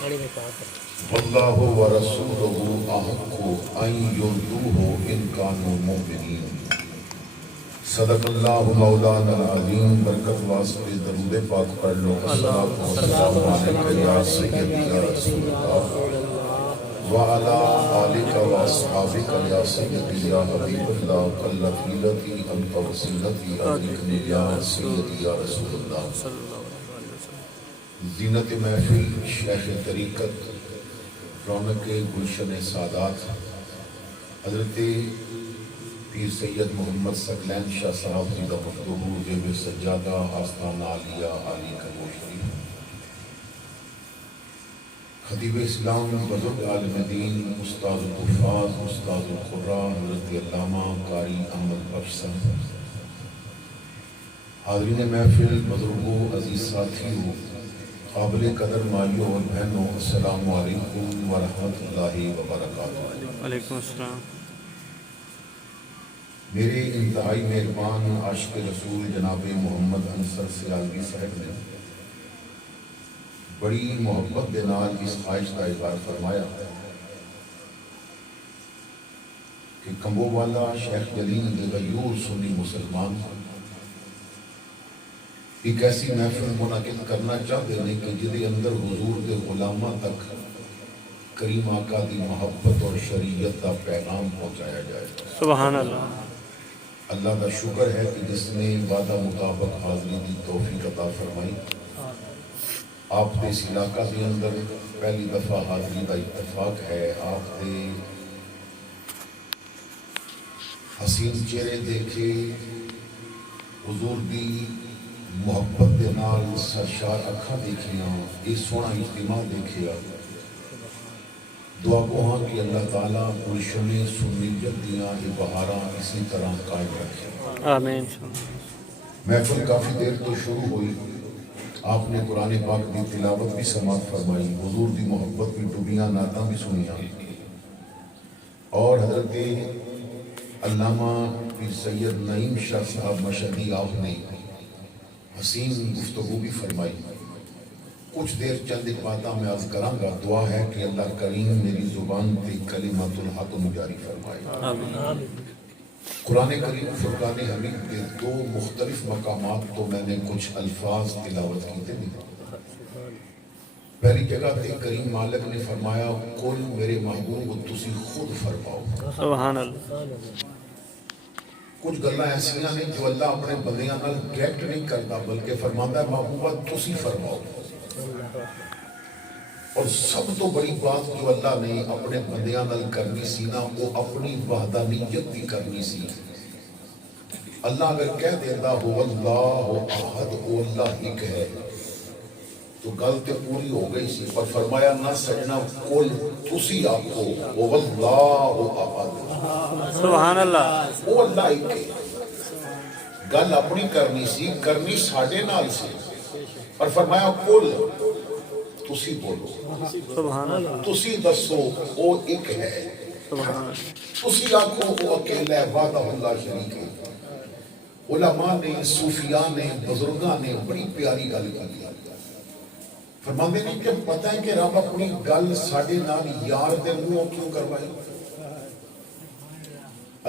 واللہ ورسولہ احق ان یرضوہ ان کانوا مؤمنین۔ صدق اللہ مولانا العظیم۔ برکت واسطے درود پاک پڑھ لو۔ الصلاۃ والسلام علیک یا سیدی یا رسول اللہ وعلی آلک واصحابک یا سیدی یا حبیب اللہ کاللفیلتی انت وسیلتی ادرکنی یا سیدی یا رسول اللہ۔ زینت محفل شیخ طریقت رونق گلشن سادات حضرت پیر سید محمد ثقلین شاہ صاحب جی کا مفتوح زیب سجادہ آستانہ عالیہ عالی کبو شریف، خطیب اسلام بزرگ عالم دین استاد الحفاظ استاد القراء حضرت علامہ قاری احمد بخش صاحب، حاضرین محفل، بزرگوں، عزیز ساتھیوں، قابل قدر مائیوں اور بہنوں، السلام علیکم ورحمۃ اللہ وبرکاتہ۔ وعلیکم السلام۔ میرے انتہائی مہربان عاشق رسول جناب محمد انصر سیالوی صاحب نے بڑی محبت دے نال اس خواہش کا اظہار فرمایا کہ کمبو والا شیخ جلیل غیور سنی مسلمان ایک ایسی محفل منعقد کرنا چاہتے ہیں کہ جدے اندر حضور دے غلامہ تک کریم آقا دی محبت اور شریعت کا پیغام پہنچایا جائے۔ سبحان اللہ۔ اللہ کا شکر ہے کہ جس نے وعدہ مطابق حاضری دی توفیق عطا فرمائی۔ آپ دے اس علاقہ کے اندر پہلی دفعہ حاضری کا اتفاق ہے۔ آپ دے حسین چہرے دیکھے، حضور دی محبت دے نال سرشار اکھاں دیکھیاں، یہ سونا اجتماع دیکھیا۔ دعا کو ہاں کہ اللہ تعالیٰ گلشن سنیت دیاں یہ بہاراں اسی طرح قائم رکھے۔ آمین۔ محفل کافی دیر تو شروع ہوئی، آپ نے قرآن پاک دی تلاوت بھی سماعت فرمائی، حضور دی محبت بھی ڈوبیاں نعتاں بھی سنیاں، اور حضرت علامہ پیر سید نعیم شاہ صاحب مشہدی آپ نے حسین گفتگو بھی فرمائی۔ کچھ دیر چند ایک باتاں میں عرض کراں گا، دعا ہے کہ اللہ کریم میری زبان تے کلمات الحق جاری فرمائے۔ آمین۔ قرآن کریم فرقان حمید کے دو مختلف مقامات تو میں نے کچھ الفاظ تلاوت کیتے نہیں۔ پہلی جگہ تے کریم مالک نے فرمایا کل میرے محبوب تسی خود فرماؤ۔ سبحان اللہ۔ کچھ گلاں ایسیاں نے جو اللہ اپنے بندیاں نال ڈائریکٹ نہیں کرتا بلکہ فرماتا ہے محبوبہ تسی فرماؤ۔ اور سب تو بڑی بات جو اللہ نے اپنے بندیاں نال کرنی سی نا، وہ اپنی وحدانیت بھی کرنی سی۔ اللہ اگر کہہ دیتا ہو اللہ احد، وہ اللہ ایک ہے، تو گل تے پوری ہو گئی سی، پر فرمایا نہ سجنا کل تسی آپ کو وہ اللہ احد، سبحان اللہ۔ وہ اللہ ایک ہے۔ گل اپنی کرنی سی، کرنی ساڈے نال سی، پر فرمایا کل تسی بولو، سبحان اللہ۔ تسی دسو وہ ایک ہے، سبحان اللہ۔ تسی آکھو وہ اکیلا ہے، وحدہ لا شریک ہے۔ علماء نے، صوفیاء نے، بزرگاں نے بڑی پیاری گل کی۔ فرماندے نے کہ پتہ ہے کہ رب اپنی گل ساڈے نال یار دے منہوں کیوں کروائی؟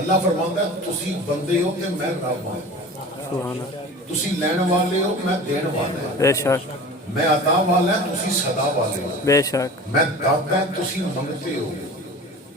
اللہ فرماندا ہے تسی بندے ہو تے میں رب ہوں، سبحان اللہ۔ تسی لین والے ہو میں دین والا ہوں، بے شک، میں عطا والا ہے تسی صدا والے ہو، بے شک۔ میں داتا ہے تسی منگتے ہو،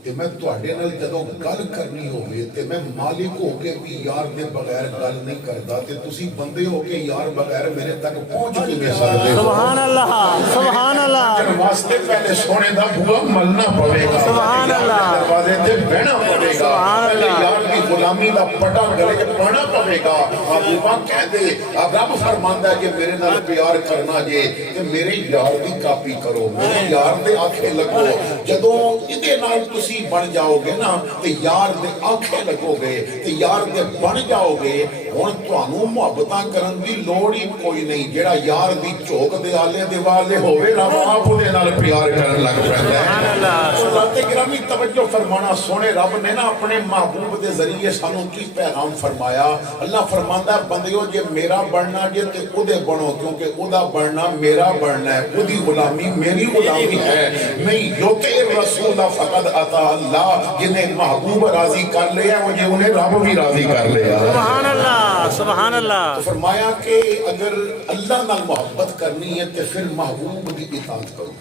تے میں تواڈے نال جدوں گل کرنی ہوے تے میں مالک ہو کے بھی یار دے بغیر گل نہیں کردا، تے تسی بندے ہو کے یار بغیر میرے تک پہنچ کے نہیں سکدے۔ سبحان اللہ، سبحان اللہ۔ واسطے پہلے سونے دا بھوا ملنا پڑے گا، سبحان اللہ۔ دروازے تے بہنا پڑے گا، سبحان پہلے اللہ۔ یار کی غلامی دا پٹا گلے کے پانا پڑے گا۔ محبوبہ کہہ دے، اب رب فرماندا ہے کہ میرے نال پیار کرنا جے تے میرے یار دی کاپی کرو، میرے یار دے آنکھیں لگو۔ جدوں ادے نال تسی بن جاؤ گے نا تے یار دے آنکھیں لگو گے تے یار دے بن جاؤ گے۔ ہن تانوں محبتاں کرن دی لوڑ ہی کوئی نہیں، جیڑا یار دی چوک دے آلے دے والے ہوئے رب آپ دے نال پیار کرن لگ پیندا ہے۔ اللہ تے گرامی توجہ فرمانا، سونے رب نے نا اپنے محبوب دے ذریعے ذریعے سانوں کی پیغام فرمایا. اللہ فرماندا ہے بندیو جے میرا بننا جے تے اودے بنو کیونکہ اودا بننا میرا بننا ہے, اودی غلامی میری غلامی ہے. نہیں یوتے رسول فقد اطاع اللہ, جنہیں محبوب راضی کر لیا مجھے انہیں رب بھی راضی کر لیا. سبحان اللہ سبحان اللہ. تو فرمایا کہ اگر اللہ نال محبت کرنی ہے تو پھر محبوب دی اطاعت کرو,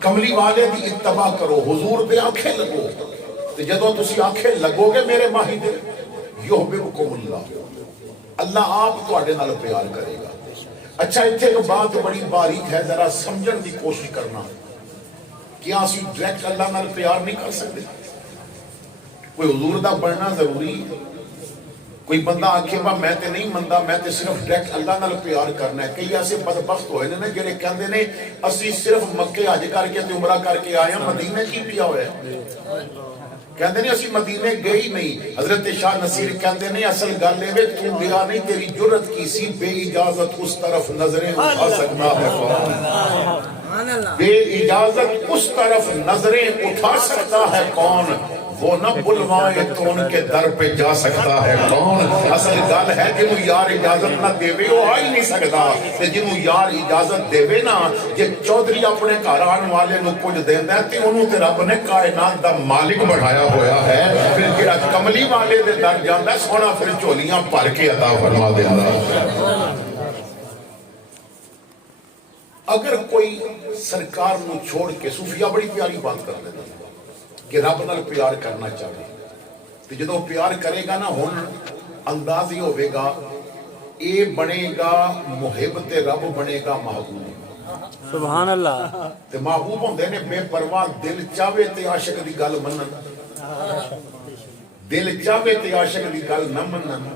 کملی والے دی اتباع کرو, حضور دے آنکھیں لگو. تو جدوں تسی آنکھیں لگو گے میرے ماہی دے یحببکم اللہ, اللہ آپ تواڈے نال پیار کرے گا. اچھا اتنے ایک بات بڑی باریک ہے, ذرا سمجھن دی کوشش کرنا. کیا اسی ڈائریکٹ اللہ نال پیار نہیں کر سکتے؟ کوئی حضور دا بننا ضروری ہے. کوئی بندہ آکھے با میں تے نہیں مندا, میں تے صرف ڈائریکٹ اللہ نال پیار کرنا ہے. کئی ایسے بدبخت ہوئے نے جڑے کہندے نے اسی صرف مکے حج کر کے تے عمرہ کر کے آئے ہیں, مدینے کی پیا ہوئے ہیں. کہندے نے اسی مدینے گئے ہی نہیں. حضرت شاہ نصیر کہندے نے اصل گل اے تو گیا نہیں, تیری جرت کی سی بے اجازت اس طرف نظریں اٹھا سکتا ہے کون, بے اجازت اس طرف نظریں اٹھا سکتا ہے کون, وہ نہ بلوائے تو ان کے در پہ جا سکتا ہے کون. اصل گل ہے جنہوں یار اجازت نہ دے وے وہ آ ہی نہیں سکتا, تے جنہوں یار اجازت دے وے نا, جے چودھری اپنے گھر آن والے نو کچھ دیندا ہے تے انہوں تے رب نے کائنات دا مالک بنایا ہویا ہے. پھر جڑا کملی والے دے در جاندا ہے سونا پھر چولیاں بھر کے عطا فرما دیندا ہے. اگر کوئی سرکار نو چھوڑ کے, صوفیہ بڑی پیاری بات کر دیتا ہے کہ رب نال پیار کرنا چاہے, تو جدو پیار کرے گا نا ہن انداز ہی ہوئے گا, اے بنے گا محب تے رب بنے گا محبوب. سبحان اللہ. تے محبوب ہوندے نے بے پرواہ, دل چاہے تے عاشق دی گل منن, دل چاہے تے عاشق دی گل نہ منن.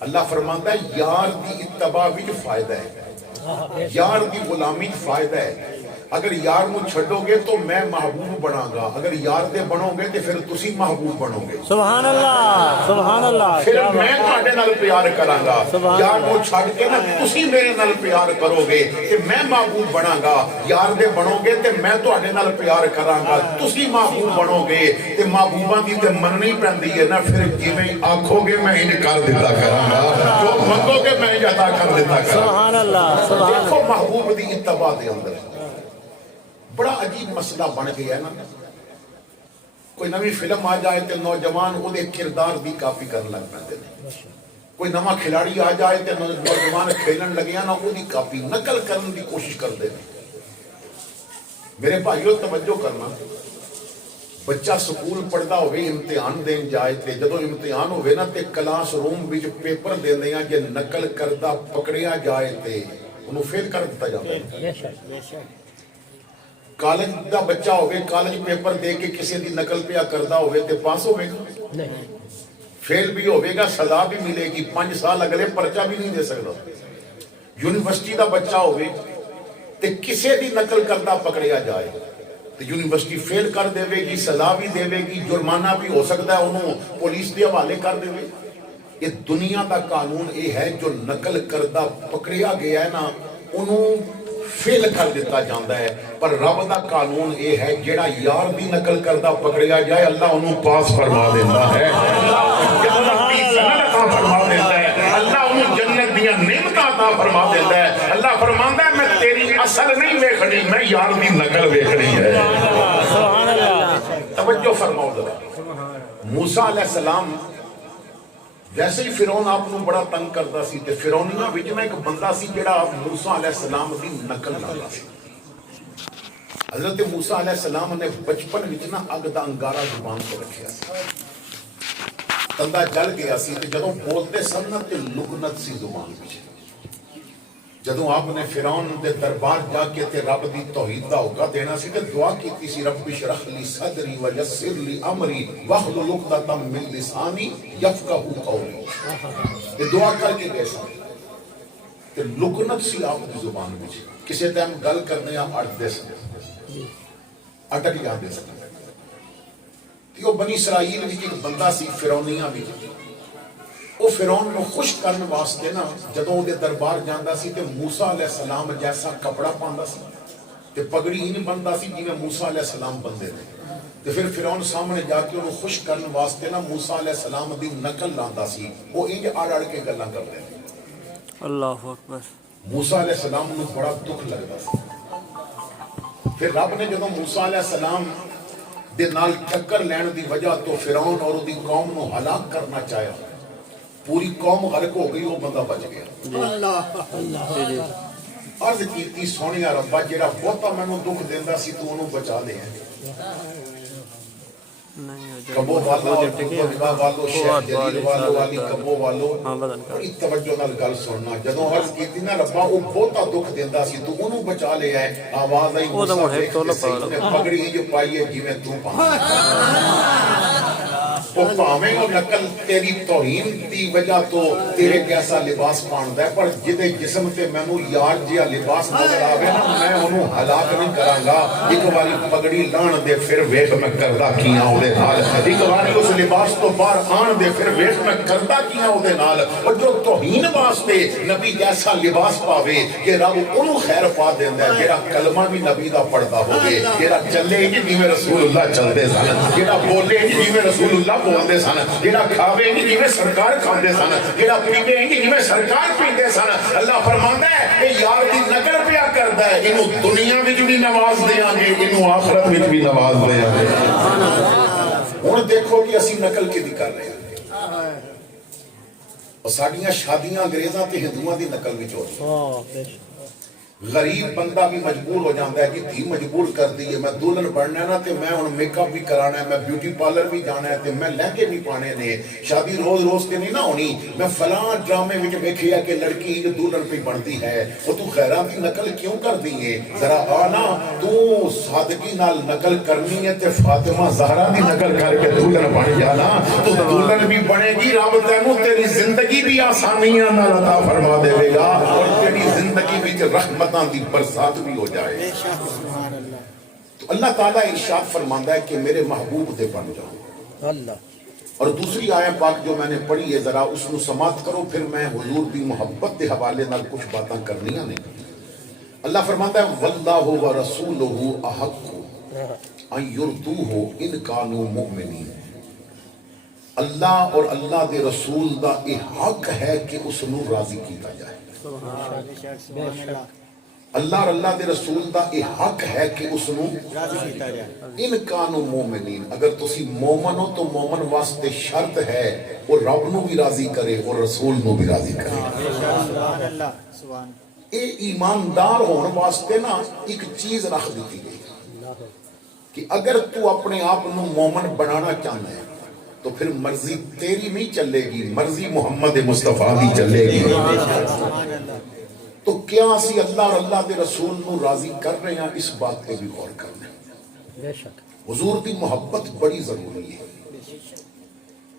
اللہ فرماندا ہے یار دی اتباع وچ فائدہ ہے, یار دی غلامی فائدہ ہے. اگر یار مو چھڑو گے تو میں محبوب بنا گا, اگر یار دے بنو گے تو پھر تسی محبوب بنو گے. سبحان اللہ سبحان اللہ. پھر میں تواڈے نال پیار کراں گا, یار مو چھڑ کے نا تسی میرے نال پیار کرو گے تے میں محبوب بنا گا. یار دے بنو گے تے میں تواڈے نال پیار کراں گا, تسی محبوب بنو گے. تے محبوباں دی تے مننی پیندی ہے نا, پھر جویں آکھو گے میں انج کر دیتا کراں گا, جو منگو گے میں عطا کر دیتا کراں. سبحان اللہ سبحان اللہ. دیکھو محبوب دی اتباع دے اندر بڑا عجیب مسئلہ بن گیا ہے نا. کوئی نوی فلم آ جائے تو نوجوان وہ دے کردار دی کاپی کرنے لگ پہنتے ہیں. کوئی نواں کھلاڑی آ جائے تو نوجوان کھیلن لگے نا وہ دی کاپی نقل کرنے دی کوشش کرتے ہیں. میرے بھائیو توجہ کرنا, بچہ سکول پڑھتا ہوئے امتحان دین جائے تے جدو امتحان ہوئے نا تے کلاس روم وچ پیپر دیندے ہیں, جے نقل کردہ پکڑیا جائے تے انہوں فیل کر دیتا جاتا ہے. کالج دا بچہ ہوئے کالج پیپر دے کے کسی دی نقل پیا کردہ ہوئے تے پاس ہوئے گا, فیل بھی ہوئے گا, سزا بھی ملے گی, 5 سال اگلے پرچہ بھی نہیں دے سکتا. یونیورسٹی دا بچہ ہوئے تے کسی دی نقل کردہ پکڑیا جائے تے یونیورسٹی فیل کر دے گی, سزا بھی دے گی, جرمانہ بھی ہو سکتا ہے, انہوں پولیس دے حوالے کر دے گی. یہ دنیا دا قانون یہ ہے, جو نقل کردہ پکڑیا گیا ہے نا انہوں فیل کر دیتا جاندہ ہے. پر رب دا قانون یہ ہے جیڑا یار دی نقل کردہ پکڑیا جائے اللہ انہوں پاس فرما دیتا ہے, اللہ انہوں جنت دیا نعمت عطا فرما دیتا ہے. اللہ فرماندا ہے میں تیری اصل نہیں ویکھنی, میں یار دی نقل ویکھنی ہے. سبحان اللہ. توجہ فرماؤ ذرا. موسیٰ علیہ السلام ویسے ہی فرعون آپ کو بڑا تنگ کرتا سی, تے فرعونیاں وچ میں ایک بندہ سی جڑا موسیٰ علیہ السلام دی نقل لاتا سی. حضرت موسیٰ علیہ السلام نے بچپن وچ نا اگ دا انگارہ زبان کو رکھیا سی, تندہ جل گیا سی, تے جدوں بولتے سن تے لغنت سی زبان وچ. جدوں آپ نے فرعون دے دربار جا کے تے رب دی توحید دا ہوکا دینا سی تے دعا کیتی سی, رب اشرح لی صدری ویسر لی امری واحلل عقدۃ من لسانی یفقہوا قولی. یہ دعا کر کے گئے سن تے لغنت سی آپ دی زبان وچ, کسے ٹائم گل کرنے یا اٹھدے سن, اٹک جاندے سن. تے او بنی اسرائیل وچ ایک بندہ سی فرعونیاں وچ, وہ فرعون کو خوش کرنے واسطے نا جدوں دے دربار جاندا سی تے موسیٰ علیہ السلام جیسا کپڑا پاندا سی, تے پگڑی انج بندا سی جویں موسیٰ علیہ السلام بندے نے تے پھر فرعون سامنے جا کے انہوں خوش کرنے واسطے نا موسیٰ علیہ السلام دی نقل لاندا سی وہ انج آڑ کے گلاں کرتے ہیں اللہ اکبر موسیٰ علیہ السلام نو بڑا دکھ لگدا سی پھر رب نے جدوں موسیٰ علیہ السلام دے نال ٹکر لین دی وجہ تو فرعون اور دی قوم نو ہلاک کرنا چاہیا پوری قوم غرق ہو گئی وہ بندہ بچ گیا اللہ عرض کیتی سونیا ربا جیڑا بہتا مینوں دکھ دیندا سی تو انہوں بچا لے کبو والو اور نگاہ والو شیخ جلیل والو والی کبو والو بڑی توجہ نال گل سننا جدوں عرض کیتی نا ربا وہ بہتا دکھ دیندا سی تو انہوں بچا لے ہے آواز آئی موسیٰ نے پگڑی جو پائی ہے جویں تو پاں وہ پاویں وہ نقل تیری توہین دی وجہ تو تیرے کیسا لباس پاندہ ہے پر جدے جسم تے مینوں یار جیا لباس نظر آوے نا میں انہوں ہلاک نہیں کراں گا ایک باری پگڑی لان دے پھر ویکھ میں کردہ کیاں او دے نال ایک باری اس لباس تو باہر آن دے پھر ویکھ میں کردہ کیاں او دے نال اور جو توہین واسطے نبی جیسا لباس پاوے کہ رب انہوں خیر پا دیندا ہے جیڑا کلمہ بھی نبی دا پڑھدا ہوگے جیڑا چلے جی جویں رسول اللہ چلدے سن جیڑا بولے جی جویں رسول اللہ بولدے سن جیڑا کھاوے نہیں جویں سرکار کھاندے سن جیڑا پیندے نہیں جویں سرکار پیندے سن اللہ فرماندا ہے اے یار دی نقل پیا کردا ہے اینو دنیا وچ بھی نواز دیاں گے اینو آخرت وچ بھی نواز دیاں گے ہن دیکھو کہ اسی نقل کدی کر رہے ہیں اور ساڈیاں شادیاں انگریزاں تے ہندوؤں دی نقل وچ ہو رہی غریب بندہ بھی مجبور ہو جاندہ ہے کہ تھی مجبور کر دی ہے میں دولن بڑھنا ہے نا تے میں ان میک اپ بھی کرانا ہے میں بیوٹی پارلر بھی جانا ہے تے میں لہنگے بھی پانے نے شادی روز روز کے نہیں نہ ہونی میں فلاں ڈرامے وچ ویکھیا کہ لڑکی دولن پہ بنتی ہے وہ تو خیرات کی نقل کیوں کر دی ہے ذرا آنا تو سادگی نال نقل کرنی ہے تے فاطمہ زہرا دی نقل کر کے دولن بن جانا تو دولن بھی بنے گی رب تینوں تیری زندگی بھی آسانیاں نال عطا فرما دے گا اور تیری زندگی وچ رحمت دی برسات بھی ہو جائے تو اللہ تعالیٰ ارشاد فرماندہ ہے کہ میرے محبوب دے بن جاؤ اور دوسری آیت پاک جو میں نے پڑھی ہے ذرا اس نو سماعت کرو پھر میں حضور دی محبت دے حوالے نال کچھ باتاں کرنیاں نہیں اللہ فرماتا ہے واللہ ورسولہ احق ان یرضوہ ان کانوا مؤمنین اللہ اور اللہ دے رسول دا حق ہے کہ اس نو راضی کیتا جائے اللہ اور اللہ دے رسول دا حق ہے کہ اس نو ان کانوا مومنین اگر تسی مومن ہو تو مومن واسطے شرط ہے وہ رب نو بھی راضی کرے اور رسول نو بھی راضی کرے اے ایماندار ہون واسطے نا ایک چیز رکھ دیتی گئی کہ اگر تو اپنے آپ نو مومن بنانا چاہنا ہے تو پھر مرضی تیری نہیں چلے گی مرضی محمد مصطفیٰ بھی چلے گی تو کیا اسی اللہ اور اللہ دے رسول نو راضی کر رہے ہیں اس بات پہ بھی غور کرنا ہے حضور دی محبت بڑی ضروری ہے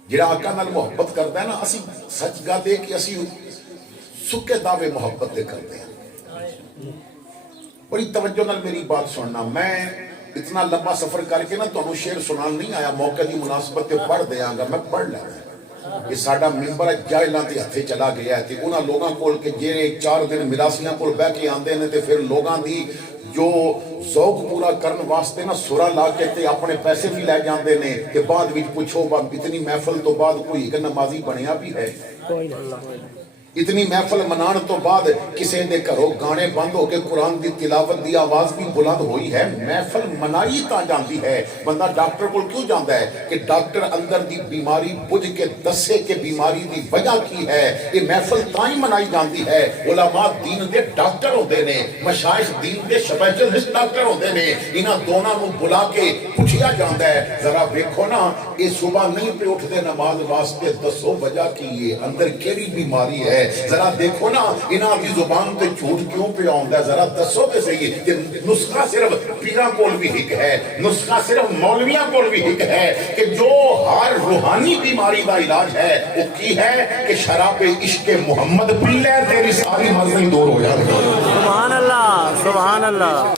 جڑا آقا نال محبت کرتا ہے نا اسی سچ گا دے کہ اسی سکے دعوے محبت دے کرتے ہیں بڑی توجہ نال میری بات سننا میں اتنا لمبا سفر کر کے نا تو انہوں شعر سنان نہیں آیا موقع دی مناسبت تے پڑھ دیاں گا میں پڑھ لیا یہ ساڑھا ممبر جائلان تے ہتھے چلا گیا ہے کہ انہاں لوگاں کول کے جیرے 4 دن مراسیاں کول بہ کے آندے نے تے پھر لوگاں دی جو ذوق پورا کرن واسطے نا سورا لا کے تے اپنے پیسے بھی لے جاندے نے کہ بعد وچ پوچھو اتنی محفل تو بعد کوئی ایک نمازی بنیا بھی ہے اتنی محفل منان تو بعد کسی نے کرو گانے بند ہو کے قرآن دی تلاوت دی آواز بھی بلند ہوئی ہے محفل منائی تا جاندی ہے بندہ ڈاکٹر کو کیوں جاندا ہے کہ ڈاکٹر اندر دی بیماری بجھ کے دسے کے بیماری دی وجہ کی ہے یہ محفل تائیں منائی جاندی ہے علماء دین دے ڈاکٹر ہوندے نے مشائخ دین دے سپیشلسٹ ڈاکٹر ہوندے نے انہاں دونوں نو بلا کے پوچھیا جاندا ہے ذرا دیکھو نا یہ صبح نہیں پہ اٹھتے نماز واسطے دسو وجہ کی یہ اندر کیڑی بیماری ہے ذرا دیکھو نا انہاں دی زبان تے جھوٹ کیوں پہ آوندا ہے ذرا دسو تے صحیح کہ نسخہ صرف پیراں کول بھی ایک ہے نسخہ صرف مولویاں کول بھی ایک ہے کہ جو ہر روحانی بیماری کا علاج ہے وہ کی ہے کہ شراب عشق محمد پی لے تیری ساری مرضی دور ہو جائے سبحان اللہ سبحان اللہ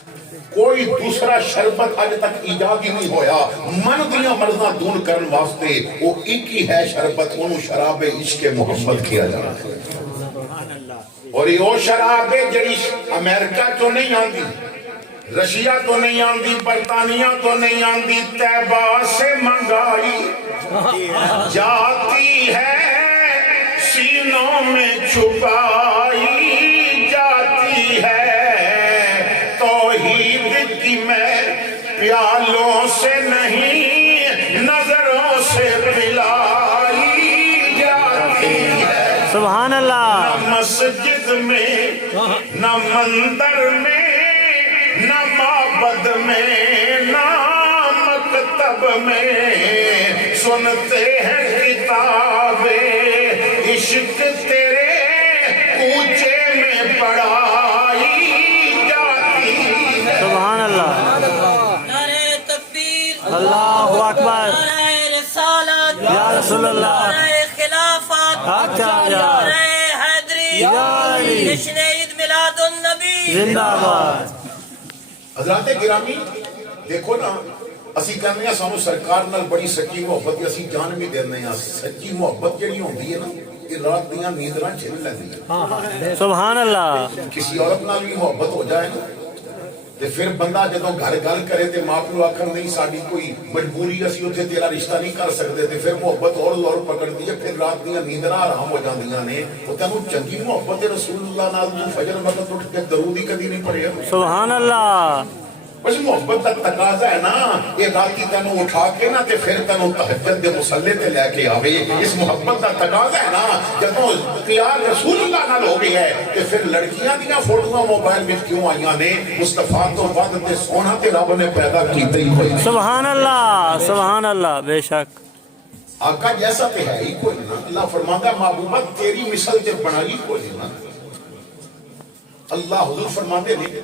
کوئی دوسرا شربت آج تک ایجاد ہی نہیں ہویا من دیاں مرضاں دون کرن واسطے وہ ایک ہی ہے شربت انہوں شراب عشق محمد کیا جانا اور یہ وہ شراب ہے جڑی امریکہ چو نہیں آندی رشیا تو نہیں آندی، برطانیہ تو نہیں آندی، طیبہ سے منگائی جاتی ہے، سینوں میں چھپائی جاتی ہے، توحید کی میں پیالوں سے نہیں نظروں سے پلائی جاتی ہے۔ سبحان اللہ۔ نہ مسجد میں، نہ مندر میں، نہ معبد میں، نہ مکتب میں، سنتے ہیں کتابیں عشق تیرے کوچے میں پڑھائی جاتی ہے۔ سبحان اللہ۔ نعرہ تکبیر، اللہ اکبر۔ نعرہ رسالت، یا رسول اللہ۔ نعرہ خلافت، حق تاجدار۔ نعرہ حیدری، یا علی۔ جشن عید میلاد النبی زندہ باد۔ حضرات گرامی دیکھو نا، اسی کہنے ہیں سانو سرکار نال بڑی سچی محبت ہے، اسی جان بھی دینے ہیں۔ سچی محبت جڑی ہوندی ہے نا، یہ رات دیاں نیندراں چھن لیندی ہے۔ سبحان اللہ۔ کسی عورت نال بھی محبت ہو جائے نا تے پھر بندہ جدوں گھر گل کرے تے ماں پیو آکھن نہیں ساڈی کوئی مجبوری اسی اوتھے تیرا رشتہ نہیں کر سکدے تے پھر محبت اور زور پکڑدی ہے، پھر رات دیاں نیندراں حرام ہو جاندیاں نے۔ او تینوں چنگی محبت ہے رسول اللہ نال، تو فجر وقت اٹھ کے درود ہی کبھی نہیں پڑھیا۔ سبحان اللہ۔ بس محبت کا تقاضا ہے نا، یہ راتی تینوں اٹھا کے نا تے پھر تینوں تہجد دے مصلے تے لے کے آوے، اس محبت کا تقاضا ہے نا۔ جدوں پیار رسول اللہ نال ہو گیا ہے تے پھر لڑکیاں دیاں فوٹواں موبائل وچ کیوں آئیاں نے؟ مصطفیٰ تو ود تے سونا تے رب نے پیدا کیتے ہی ہوئی۔ سبحان اللہ، سبحان اللہ، بے شک۔ آقا جیسا تے ہے ہی کوئی نا۔ اللہ فرماتا ہے محبوبہ تیری مثل تے بنائی کوئی نا۔ اللہ حضور فرماتے ہیں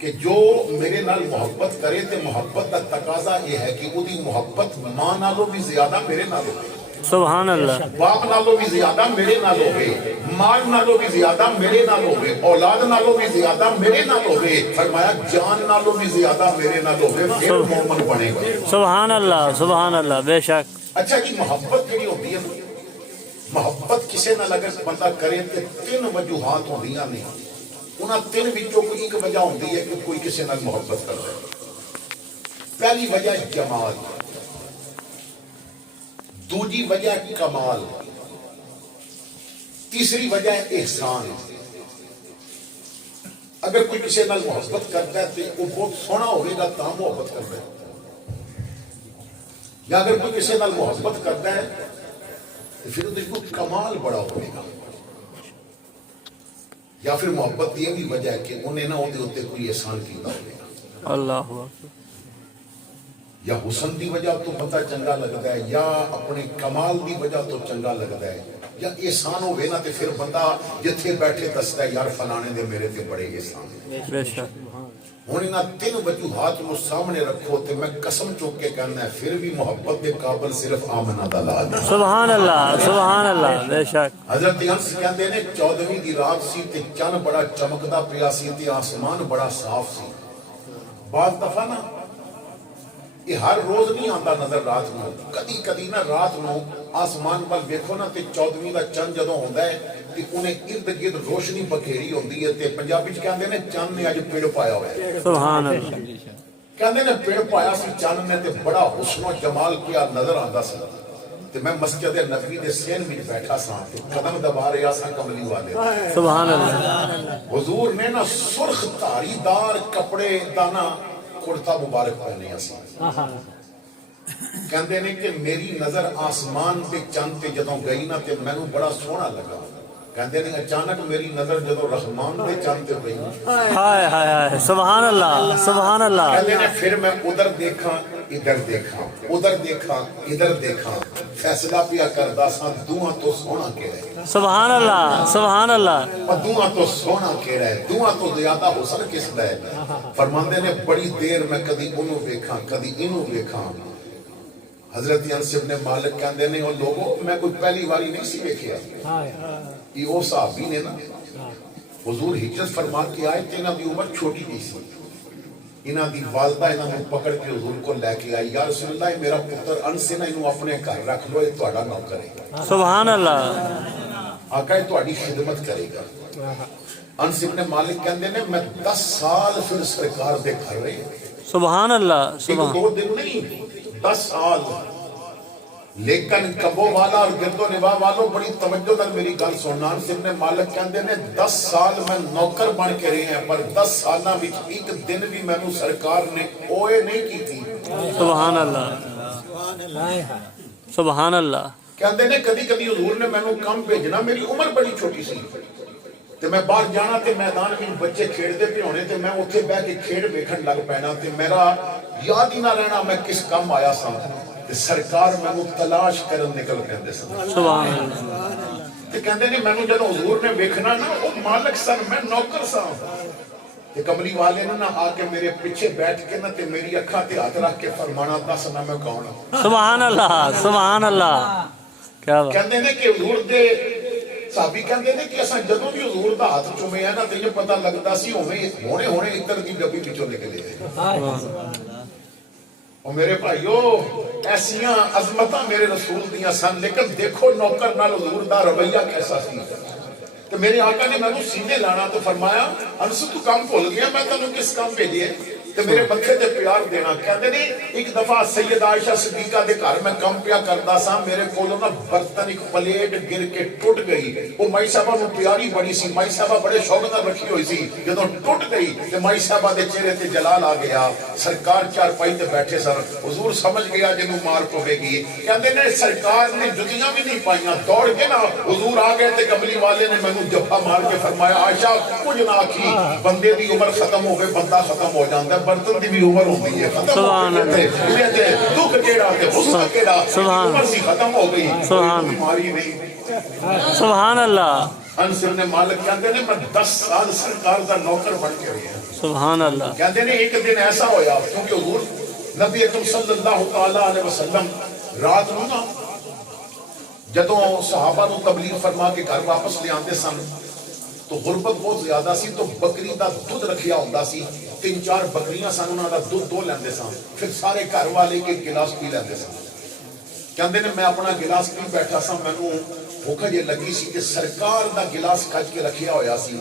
کہ جو میرے نال محبت کرے تے محبت کا تقاضا یہ ہے کہ وہ دی محبت ماں نالوں بھی زیادہ میرے نال ہوئے، سبحان اللہ۔ باپ نالوں بھی زیادہ میرے نال ہوئے، مال نالوں بھی زیادہ میرے نال ہوئے، اولاد نالوں بھی زیادہ میرے نال ہوئے، فرمایا جان نالوں بھی زیادہ میرے نال ہوئے، پھر مومن بنے گا۔ سبحان اللہ، سبحان اللہ، بے شک۔ اچھا جی، محبت جڑی ہوتی ہے، محبت کسے نال اگر بندہ کرے تے تین وجوہات ہوندیاں نے، انہاں تین وچوں کوئی ایک وجہ ہوندی ہے کہ کوئی کسے نال محبت کرتا ہے۔ پہلی وجہ ہے جمال، دوسری وجہ ہے کمال، تیسری وجہ ہے احسان۔ اگر کوئی کسی نال محبت کرتا ہے تو وہ بہت سونا ہوئے گا تا محبت کرتا ہے، یا اگر کوئی کسی نال محبت کرتا ہے تو پھر اس کو کمال بڑا ہوئے گا، یا پھر محبت یہ بھی وجہ ہے کہ انہیں نہ ہوتے کوئی احسان کیتا ہوئے گا۔ اللہ اکبر۔ یا حسن دی وجہ تو پتہ چنگا لگتا ہے، یا اپنے کمال دی وجہ تو چنگا لگتا ہے، یا احسان ہوئے نا تے پھر بندہ جتھے بیٹھے دستا ہے یار فلانے دے میرے تے بڑے احسان ہیں۔ بے شک۔ ہوں انہاں تین وجوہات کو سامنے رکھو تے میں قسم چوک کے کہنا ہے پھر بھی محبت دے قابل صرف آمنہ دا لال ہے۔ سبحان اللہ، سبحان اللہ، بے شک۔ حضرت انس کہندے نے 14ویں دی رات سی تے چن بڑا چمکدا پیا سی تے آسمان بڑا صاف سی۔ بعض دفعہ نا یہ ہر روز نہیں آندا نظر رات نو، کدی کدی نا رات نو آسمان پر دیکھو نا تے 14ویں دا چن جدوں ہوندا ہے تے انہیں ارد گرد روشنی بکھیری ہوندی ہے تے پنجابی چ کہندے نے چن نے اج پیڑ پایا ہوا ہے۔ سبحان اللہ۔ کہندے نے پیڑ پایا سی چن نے تے بڑا حسن و جمال کیا نظر آندا سی تے میں مسجد نبوی دے سین وچ بیٹھا سا تے قدم دبا رہا سا کملی والے، سبحان اللہ۔ حضور نے نا سرخ دھاری دار کپڑے دانا کرتا مبارک پہنے سی۔ کہندے نے کہ میری نظر آسمان پہ چند تے جدوں گئی نا تے مینوں بڑا سوہنا لگا۔ کہندے نے اچانک میری نظر جدوں رحمان دے چند تے گئی، ہائے ہائے ہائے، سبحان اللہ، سبحان اللہ۔ کہندے نے پھر میں ادھر دیکھاں ادھر دیکھاں، ادھر دیکھاں ادھر دیکھاں، فیصلہ پیا کردا سا دوہاں تو سوہنا کیڑا ہے، سبحان اللہ، سبحان اللہ۔ اور دوہاں تو سوہنا کیڑا ہے، دوہاں تو زیادہ حسن کس دا ہے۔ فرماندے نے بڑی دیر میں کدی انہوں ویکھاں کدی انہوں ویکھاں۔ حضرت انس ابن مالک کہندے نے او لوگوں میں کوئی پہلی واری نہیں سی ویکھیا، یہ وہ صحابی نے نا حضور ہجرت فرما کے آئے تے انہاں دی عمر چھوٹی نہیں سی، انہاں دی والدہ انہاں نوں پکڑ کے حضور کو لے کے آئی، یا رسول اللہ میرا پتر انس ہے نا انہوں اپنے گھر رکھ لو، یہ تہاڈا نوکر ہے، سبحان اللہ۔ آقا یہ تہاڈی خدمت کرے گا۔ انس ابن مالک کہندے نے میں 10 سال پھر سرکار دے گھر رہے سبحان اللہ ایک سبحان 2 دن نہیں 10 سال لیکن کبو والا اور گرد و نواح والوں بڑی توجہ نال میری گل سننا انس ابن مالک کہندے نے 10 سال میں نوکر بن کے رہے ہیں پر 10 سالاں وچ ایک دن بھی مینوں سرکار نے اوئے نہیں کیتی سبحان اللہ سبحان اللہ کہندے نے کدی کدی حضور نے مینوں کم بھیجنا میری عمر بڑی چھوٹی سی تے میں باہر جانا تے میدان وچ بچے کھیڈدے پے ہونے تے میں اوتھے بیٹھ کے کھیڈ ویکھن لگ پینا تے میرا یاد ہی نہ رہنا میں کس کام آیا سا تے سرکار مینوں تلاش کرن نکل پیندے سن سبحان اللہ تے کہندے نے مینوں جدوں حضور نے ویکھنا نا او مالک سن میں نوکر سا تے کملی والے نے نہ آ کے میرے پیچھے بیٹھ کے نہ تے میری اکھاں تے ہاتھ رکھ کے فرمانا دس نہ میں کون ہوں سبحان اللہ سبحان اللہ کیا بات کہندے نے کہ حضور دے صحابی کہندے نے کہ اساں جدوں بھی حضور دا ہاتھ چومے نا تے یہ پتہ لگدا سی ہونے ادھر دی ڈبی وچوں نکلے اور میرے بھائیو ایسیاں عظمتاں میرے رسول دیاں سن لیکن دیکھو نوکر نال حضور دا رویہ کیسا سی تو میرے آقا نے میں سینے لانا تو فرمایا انس تو کام بھول گیا میں تینوں کس کام بھیجے تو میرے متھے تے پیار دینا کہندے نے ایک دفعہ سید عائشہ صدیقہ دے گھر میں کم پیا کردا سا میرے کولوں نا برتن ایک پلیٹ گر کے ٹوٹ گئی وہ مائی صاحبہ نوں پیاری بڑی سی مائی صاحبہ بڑے شوق نال رکھی ہوئی سی جدوں ٹوٹ گئی تے مائی صاحبہ دے چہرے تے جلال آ گیا سرکار چارپائی تے بیٹھے سن حضور سمجھ گیا جنوں مار پوے گی کہندے نے سرکار نے جتیاں بھی نہیں پائیاں دوڑ کے نا حضور آ گئے تے کملی والے نے مینوں جفا مار کے فرمایا عائشہ کچھ نہ آکھی بندے دی عمر ختم ہو گئے بندہ ختم ہو جاندا ہے برتن دی بھی عمر ہوندی ہے ختم ہو گئی تے دکھ کیڑا تے غصہ کیڑا عمر سی ختم ہو گئی بیماری نہیں سبحان اللہ انس ابن مالک کہندے نے میں 10 سال سرکار دا نوکر بن کے رہیا سبحان اللہ کہندے نے ایک دن ایسا ہویا کیونکہ حضور نبی اکرم صلی اللہ تعالی علیہ وسلم رات نو نا جدوں صحابہ نو تبلیغ فرما کے گھر واپس لے آندے سن تو غربت بہت زیادہ سی تو بکری دا دودھ رکھیا ہوندا سی 3-4 بکریاں سن انہاں دا دودھ دو لیندے سن پھر سارے گھر والے کے گلاس پی لیندے سن کہندے نے میں اپنا گلاس پی بیٹھا سا مینوں بھوک جے لگی سی کہ سرکار دا گلاس کج کے رکھیا ہویا سی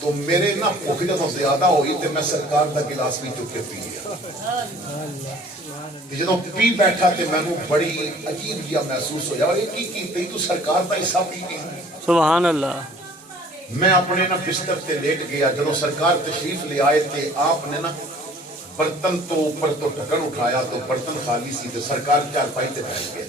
تو میرے نا بھوک جدوں زیادہ ہوئی تے میں سرکار دا گلاس بھی چک کے پی لیا جدوں پی بیٹھا تے مینوں بڑی عجیب جہا محسوس ہویا یہ کی کیتی تو سرکار دا حصہ پی گئی سبحان اللہ میں اپنے نا بستر تے لیٹ گیا جدوں سرکار تشریف لے آئے تے آپ نے نا برتن تو اوپر تو ڈھکن اٹھایا تو برتن خالی سی تے سرکار چارپائی تے بیٹھ گئے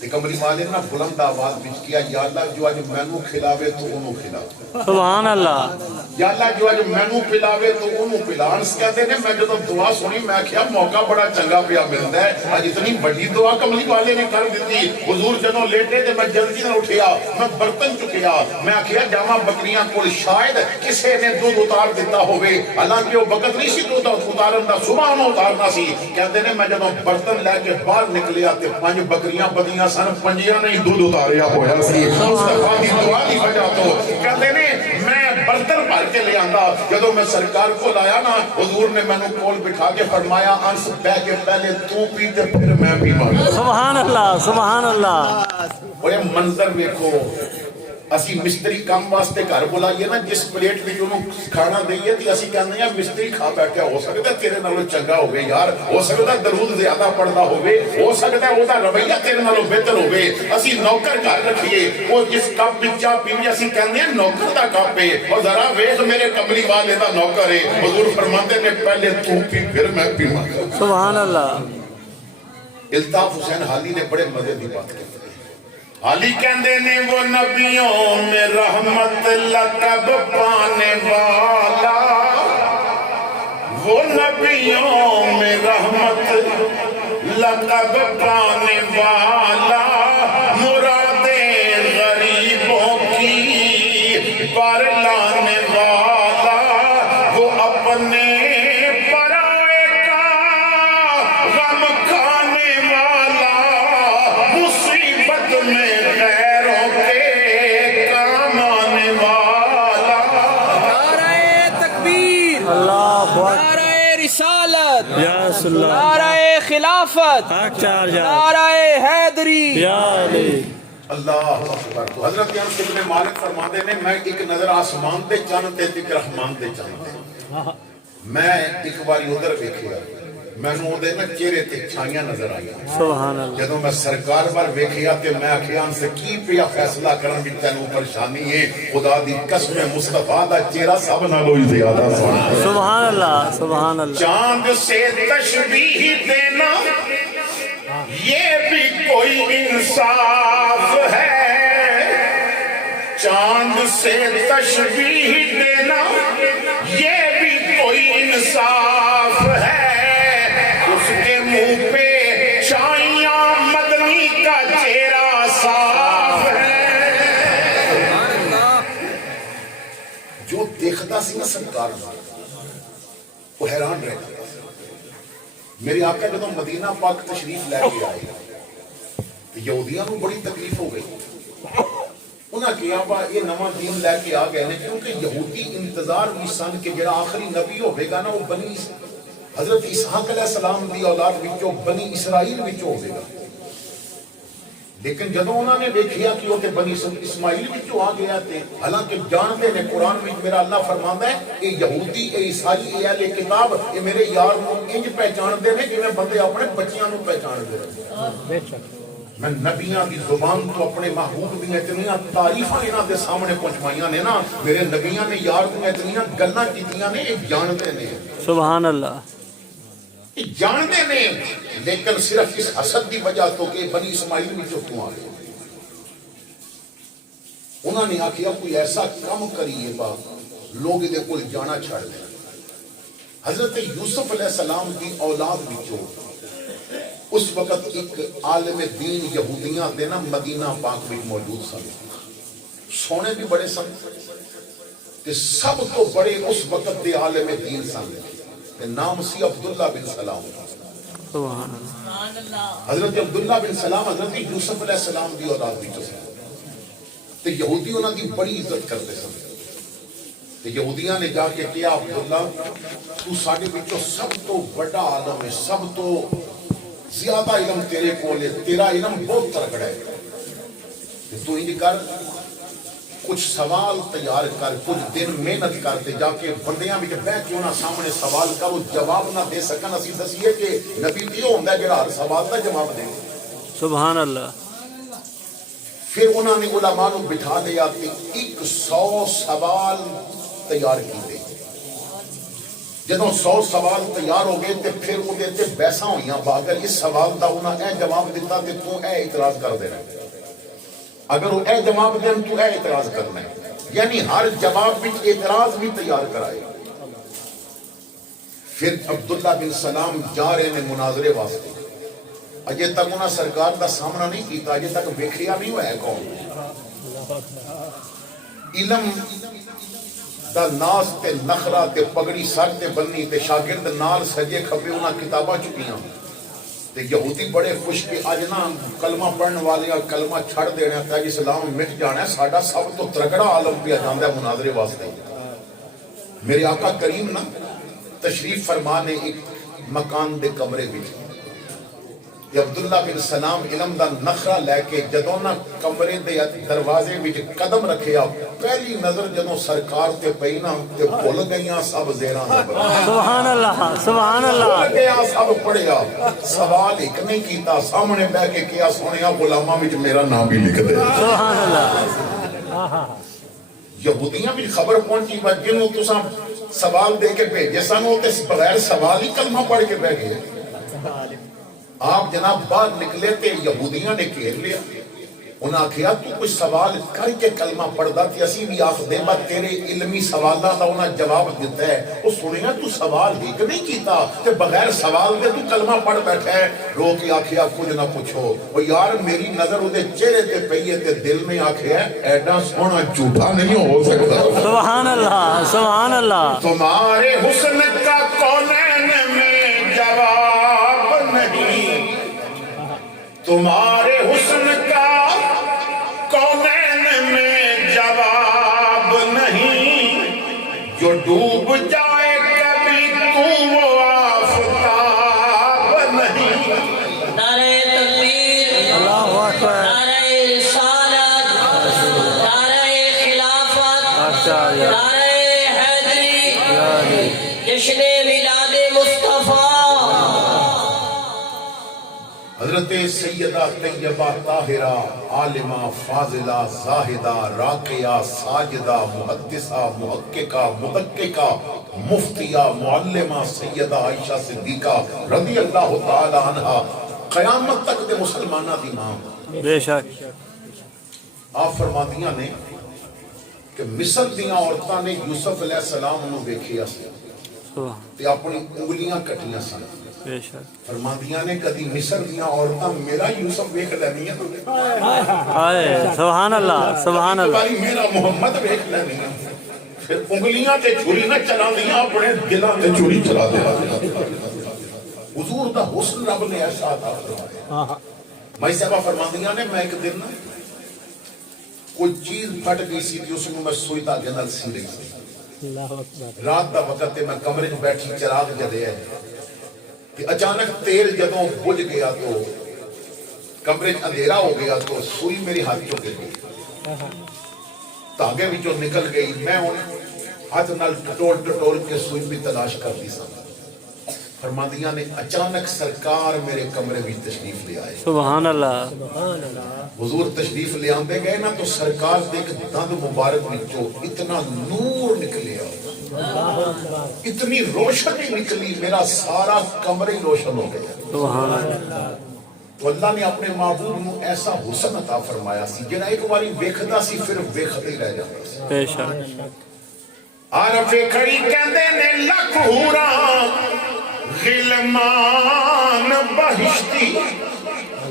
تے کملی والے نے بلند آواز وچ کیا یا اللہ جو اج مینوں کھلاوے تو اونوں کھلا سبحان اللہ یا اللہ جو اج مینوں پلاوے تو اونوں پلا انس کہتے نے میں جدوں دعا سنی میں کہیا موقع بڑا چنگا پیا ملدا ہے اج اتنی بڑی دعا کملی والے نے کر دتی حضور جدوں لیٹے تے میں جلدی نال اٹھیا میں برتن چکیا میں کہیا جاواں بکریاں کول شاید کسے نے دودھ اتار دیتا ہوے حالانکہ وہ وقت نہیں سی دودھ اتارن دا صبح نوں اتارنا سی کہندے نے میں جدوں برتن لے کے باہر نکلیا تے 5 بکریاں بدیاں سن 5 نے دودھ اتاریا ہویا سی مصطفیٰ دی دعا دی وجہ تو کہندے نے میں برتن بھر کے لے آندا جدوں میں سرکار کو لایا نا حضور نے مینوں کول بٹھا کے فرمایا انس بہ کے پہلے تو پی تے پھر میں پیواں سبحان اللہ سبحان اللہ اور یہ منظر دیکھو اسی مستری کام واسطے گھر بلائیے نا جس پلیٹ وچ انہوں کھانا دئیے تے اسی کہندے ہیں مستری کھا بیٹھا ہو سکتا ہے تیرے نالوں چنگا ہوے یار ہو سکتا ہے درود زیادہ پڑھدا ہوے ہو سکتا ہے اودا رویہ تیرے نالوں بہتر ہوے اسی نوکر گھر رکھیے وہ جس کپ وچ چاہ پیوی اسی کہندے ہیں نوکر دا کپ ہے اور ذرا ویکھ میرے کملی والے دا نوکر ہے حضور فرماتے نے پہلے تو پی پھر میں پیواں سبحان اللہ الطاف حسین حالی نے بڑے مزے دی بات کی علی کہندے نے وہ نبیوں میں رحمت لقب پانے والا وہ نبیوں میں رحمت لقب پانے والا مرادیں غریبوں کی پر لانے والا وہ اپنے پرائے کا غم کھانے والا مصیبت میں نعرہ خلافت حق چار جا نعرہ حیدری یا علی اللہ اکبر. تو حضرت انس ابن مالک فرماتے نے میں ایک نظر آسمان تے چند تے ایک رحمان تے چند تے میں ایک باری ادھر ویکھیا مینوں اودے نا چہرے تے چھائیاں نظر آئیاں. سبحان اللہ. جدوں میں سرکار بار ویکھیا تے میں آکھیا ان سے کی پیا فیصلہ کرن وچ تینوں پریشانی ہے. خدا دی قسم مصطفیٰ دا چہرہ سب نالوں زیادہ سونا. سبحان اللہ. سبحان اللہ. چاند سے تشبیہ دینا یہ بھی کوئی انصاف ہے. چاند سے تشبیہ دینا یہ بھی کوئی انصاف ہے. اس کے منہ پہ چھائیاں مدنی کا چہرہ صاف ہے. جو دیکھتا سی نا سرکار وہ حیران رہتا. میرے آقا جب مدینہ پاک تشریف لے کے آئے تو یہودیاں کو بڑی تکلیف ہو گئی. انہاں کیا با یہ نواں دین لے کے آ گئے ہیں کیونکہ یہودی انتظار بھی سن کہ جڑا آخری نبی ہوے گا نا وہ بنی حضرت اسحاق علیہ السلام دی اولاد وچوں بنی اسرائیل وچوں ہوے گا. لیکن جدوں انہوں نے دیکھیا کہ وہ تے بنی اسماعیل وچوں آ گیا تے حالانکہ جانتے ہیں قرآن وچ میرا اللہ فرماندا ہے اے یہودی اے عیسائی اے اہل کتاب اے میرے یار نوں انج پہچاندے نے جویں بندے اپنے بچیاں نوں پہچاندے نے. میں نبیاں دی زبان تو اپنے محبوب دی اتنیاں تعریفاں انہاں دے سامنے پہنچوائیاں نے نا. میرے نبیاں نے یار دی اتنیاں گلاں کیتیاں نے اے جانتے نے. سبحان اللہ. جانتے نہیں لیکن صرف اس حسد کی وجہ تو کہ بنی اسماعیل میں جو کیوں آ گئے. انہوں نے آخیا کوئی ایسا کام کریے با لوگ دے کول جانا چھڑ دیں. حضرت یوسف علیہ السلام کی اولاد وچوں اس وقت ایک عالم دین یہودیاں دے نا مدینہ پاک میں موجود سن. سونے بھی بڑے سن کہ سب تو بڑے اس وقت دے عالم دین سن. نام سی عبداللہ بن سلام. حضرت عبداللہ بن سلام حضرت یوسف علیہ السلام دی اولاد بھی چسے تو یہودی انہاں دی بڑی عزت کرتے سن. تو یہودیاں نے جا کے کیا عبداللہ تو ساڈے وچوں سب تو بڑا عالم ہے, سب تو زیادہ علم تیرے کول ہے, تیرا علم بہت تگڑا ہے. تو انج کر کچھ سوال تیار کر, کچھ دن محنت کرتے جا کے بندیاں وچ بیٹھ کے انہاں سامنے سوال کرو, جواب نہ دے سکن اسی دسیے کہ نبی یہ ہوندا ہے جڑا ہر سوال دا جواب دے. سبحان اللہ. پھر انہوں نے علماء نو بٹھا لیا کہ 100 سوال تیار کیتے. جدوں 100 سوال تیار ہو گئے تے پھر وہ تے بحثاں ہوئیاں با اگر اس سوال دا انہاں اے جواب دیتا تے تو اے اعتراض کر دینا, اگر وہ اے جواب دیں تو اے اعتراض کرنا ہے. یعنی ہر جواب وچ اعتراض بھی تیار کرائے. پھر عبداللہ بن سلام جا رہے ہیں مناظرے واسطے. اجے تک انہاں سرکار دا سامنا نہیں کیتا, اجے تک ویکھیا نہیں ہوا ہے کون. علم دا ناز تے نخرہ تے پگڑی سر تے بننی تے شاگرد نال سجے کھپے انہاں کتاباں چکیاں. تے یہودی بڑے خوش کہ اج نا کلمہ پڑھن والے کلمہ چھڑ دینا تے اسلام مٹ جانا ہے. ساڈا سب تو ترگڑا عالم پیا جاندا ہے مناظرے واسطے. میرے آقا کریم نا تشریف فرما نے ایک مکان دے کمرے وچ عبداللہ بن سلام علم دا نخرہ لے کے جدوں نا کمرے دے دروازے وچ قدم رکھیا پہلی نظر جدوں سرکار تے پئی نا تے بھول گئیاں سب زیراں نظر. سبحان اللہ. سبحان اللہ. بھول گیا سب پڑھیا, سوال ایک نہیں کیتا, سامنے بیٹھ کے کیا سونیا غلاماں وچ میرا نام بھی لکھ دے. سبحان اللہ. یہودیاں بھی خبر پہنچی با جنوں تساں سوال دے کے بھیجے سن وہ تے بغیر سوال ہی کلمہ پڑھ کے بیٹھ گئے. آپ جناب باہر نکلے تے یہودیاں نے گھیر لیا. انہاں کہا تو کوئی سوال کر کے کلمہ پڑھدا تے اسی بھی آخ دے با تیرے علمی سوالاں دا انہاں جواب دیتا ہے. وہ سنیا تو سوال ہی نہیں کیتا تے بغیر سوال دے تو کلمہ پڑھ بیٹھا ہے. رو کے آکھیا کچھ نہ پوچھو. وہ یار میری نظر اودے چہرے تے پئی ہے تے دل میں آکھیا ایڈا سونا جھوٹا نہیں ہو سکتا. سبحان اللہ. سبحان اللہ. تمہارے حسن کا کونین میں جواب نہیں, تمہارے حسن کا کونین میں جواب نہیں, جو ڈوب جائے کبھی تو وہ آفتاب نہیں. نعرہ تکبیر, اللہ اکبر. نعرہ رسالت. حضرت سیدہ طیبہ طاہرہ عالمہ فاضلہ زاہدہ راقیہ ساجدہ محدثہ محققہ مدققہ مفتیہ معلمہ سیدہ عائشہ صدیقہ رضی اللہ تعالی عنہ قیامت تک دے مسلمانہ دی ماں بے شک آپ فرماندیاں نے کہ مصر دیاں عورتاں نے یوسف علیہ السلام انہوں دیکھیا سی سبحان تے اپنی انگلیاں کٹیاں سن بے شک فرماندیاں نے کدی مصر دیاں عورتاں میرا یوسف ویکھ لینیاں آئے سبحان اللہ سبحان اللہ باری میرا محمد ویکھ لینیاں پھر انگلیاں تے چھری نہ چلا دیاں اپنے دلاں تے چھری چلا دیا حضور دا حسن رب نے ایسا عطا فرمایا مائی صاحبہ فرماندیاں نے میں ایک دن کوئی چیز پھٹ گئی سی کہ اس میں سوئی دھاگے نال سی رہی سی رات دا وقت تے میں کمرے میں بیٹھی چراغ جلے ہے کہ اچانک تیل جدوں بجھ گیا تو کمرے میں اندھیرا ہو گیا تو سوئی میری ہاتھ چوں گر گئی دھاگے وچوں نکل گئی میں ہاتھ نال ٹٹول کے سوئی بھی تلاش کر دی سا فرماندیاں نے اچانک سرکار میرے کمرے میں تشریف لے آئے سبحان اللہ حضور تشریف لے آندے گئے نا تو سرکار دیکھ دند مبارک وچوں اتنا نور نکلیا اتنی روشنی نکلی میرا سارا کمرہ ہی روشن ہو گیا سبحان اللہ تو اللہ نے اپنے محبوب نو ایسا حسن عطا فرمایا سی جڑا ایک باری ویکھدا سی پھر ویکھدا ہی رہ جاندا سی بے شک عارفے کھڑی کہندے نے لکھ حوراں غلمان بہشتی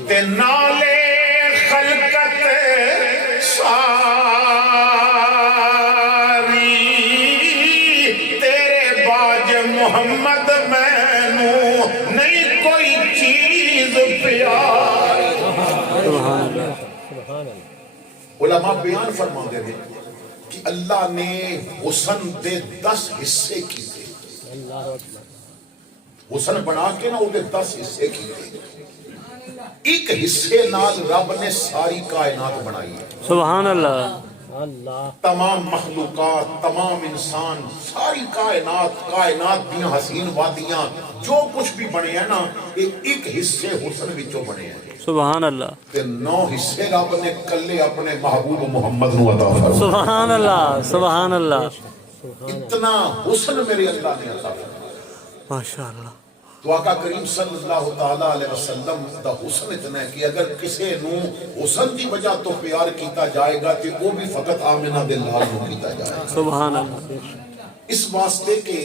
تے نالے خلقت ساری تیرے باج محمد مینوں نہیں کوئی چیز پیاری سبحان اللہ علماء بیان فرما دے دے کہ اللہ نے حسن دے 10 حصے کیے حسن بنا کے نا وہ 10 حصے کیے ایک حصے نال رب نے ساری کائنات بنائی ہے سبحان اللہ تمام مخلوقات تمام انسان ساری کائنات دیاں حسین وادیاں جو کچھ بھی بنے ہیں نا ایک حصے حسن وچوں بنے ہیں سبحان اللہ تے 9 حصے رب نے کلے اپنے محبوب محمد نو عطا فرمائے سبحان اللہ سبحان اللہ اتنا حسن میرے اللہ نے عطا فرمایا ماشاء اللہ تو آقا کریم صلی اللہ تعالیٰ علیہ وسلم دا حسن اتنا ہے کہ اگر کسی نو حسن دی وجہ تو پیار کیتا جائے گا تو وہ بھی فقط آمنہ دل لال نو کیتا جائے گا سبحان اللہ اس واسطے کہ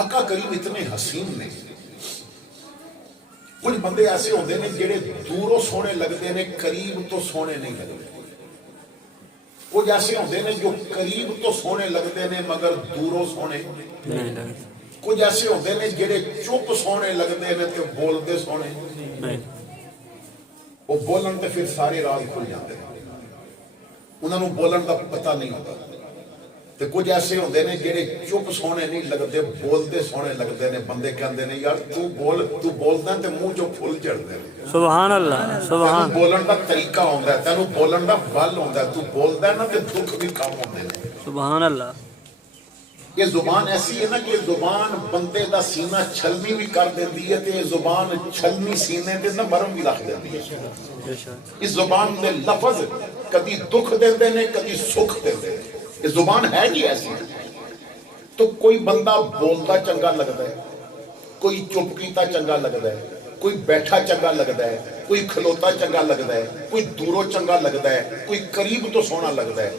آقا کریم اتنے حسین نے کچھ بندے ایسے ہوندے نے جڑے دوروں سونے لگتے نے قریب تو سونے نہیں لگتے کچھ ایسے ہوندے نے جو قریب تو سونے لگتے نے مگر دوروں سونے نہیں لگتا کچھ ایسے ہوندے نے جڑے چپ سونے لگتے نے تو بولتے سونے نہیں وہ بولن تے پھر سارے راز کھل جاتے ہیں انہوں نے بولن دا پتہ نہیں ہوتا تے کچھ ایسے ہوندے نے جڑے چپ سونے نہیں لگتے بولتے سونے لگتے نے بندے کہندے نے یار تو بولدا تے منہ جو پھل چڑھدے نے سبحان اللہ سبحان بولن دا طریقہ ہوندا ہے تینوں بولن دا ول ہوندا ہے تو بولدا ہے نا تے دکھ بھی کم ہوندے نے سبحان اللہ یہ زبان ایسی ہے نا کہ زبان بندے دا سینہ چھلنی بھی کر دیندی ہے تے یہ زبان چھلنی سینے تے نہ مرم بھی رکھ دیندی ہے اس زبان دے لفظ کبھی دکھ دیندے نے کبھی سکھ دیندے نے یہ زبان ہے جی ایسی تو کوئی بندہ بولتا چنگا لگتا ہے کوئی چپ کیتا چنگا لگتا ہے کوئی بیٹھا چنگا لگتا ہے کوئی کھلوتا چنگا لگتا ہے کوئی دوروں چنگا لگتا ہے کوئی قریب تو سونا لگتا ہے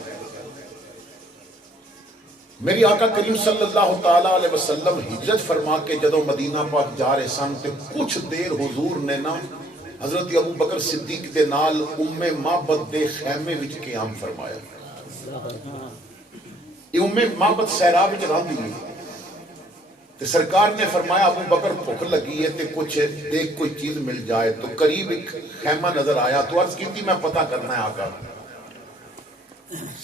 میری آقا کریم صلی اللہ تعالیٰ علیہ وسلم ہجرت فرما کے جدوں مدینہ پاک جا رہے سن تے کچھ دیر حضور نے نا حضرت ابو بکر صدیق دے نال ام معبد دے خیمے وچ قیام فرمایا یہ ام معبد صحرا وچ رہندی ہے تے سرکار نے فرمایا ابو بکر بھوک لگی ہے تے کچھ دیکھ کوئی چیز مل جائے تو قریب ایک خیمہ نظر آیا تو عرض کیتی میں پتہ کرنا ہے آقا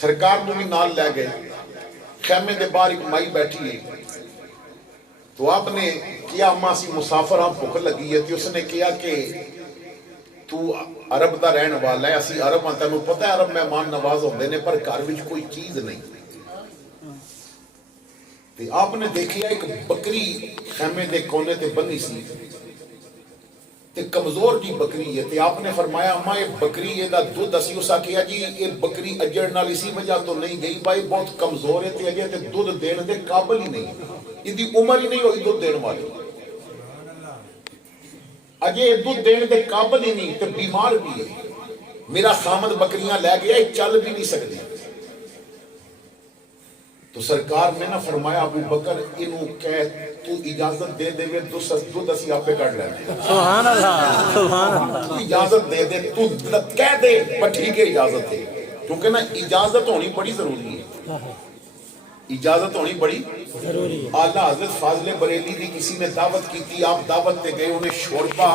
سرکار نو بھی نال لے گئے خیمے دے باہر ایک مائی بیٹھی ہے تو آپ نے کیا اما سی مسافر ہاں بھوک لگی ہے تو اس نے کیا کہ تو عرب دا رہن والا ہے اسی عرب ہاں تینوں پتہ ہے عرب مہمان نواز ہوندے نے پر گھر وچ کوئی چیز نہیں تے آپ نے دیکھیا ایک بکری خیمے دے کونے تے بنی سی تے کمزور جی بکری ہے تے آپ نے فرمایا اما یہ بکری یہ دا دودھ اسی اسا کیا جی یہ بکری اجڑ نال اسی وجہ تو نہیں گئی بھائی بہت کمزور ہے تے اجے تے دودھ دین دے قابل ہی نہیں ایدی عمر ہی نہیں ہوئی دودھ دین والی اجے دودھ دین دے قابل ہی نہیں تے بیمار بھی ہے میرا خامد بکریاں لے گیا یہ چل بھی نہیں سکتی تو سرکار نے نہ فرمایا ابو بکر انہوں کہہ تو اجازت دے دے وے دودھ اسی آپ پہ کٹ لینے سبحان اللہ سبحان اللہ تو اجازت دے دے تو کہہ دے پر ٹھیک ہے اجازت دے کیونکہ نا اجازت ہونی بڑی ضروری ہے اجازت ہونی بڑی ضروری ہے اعلیٰ حضرت فاضل بریلی دی کسی نے دعوت کی تھی آپ دعوت تے گئے انہیں شوربہ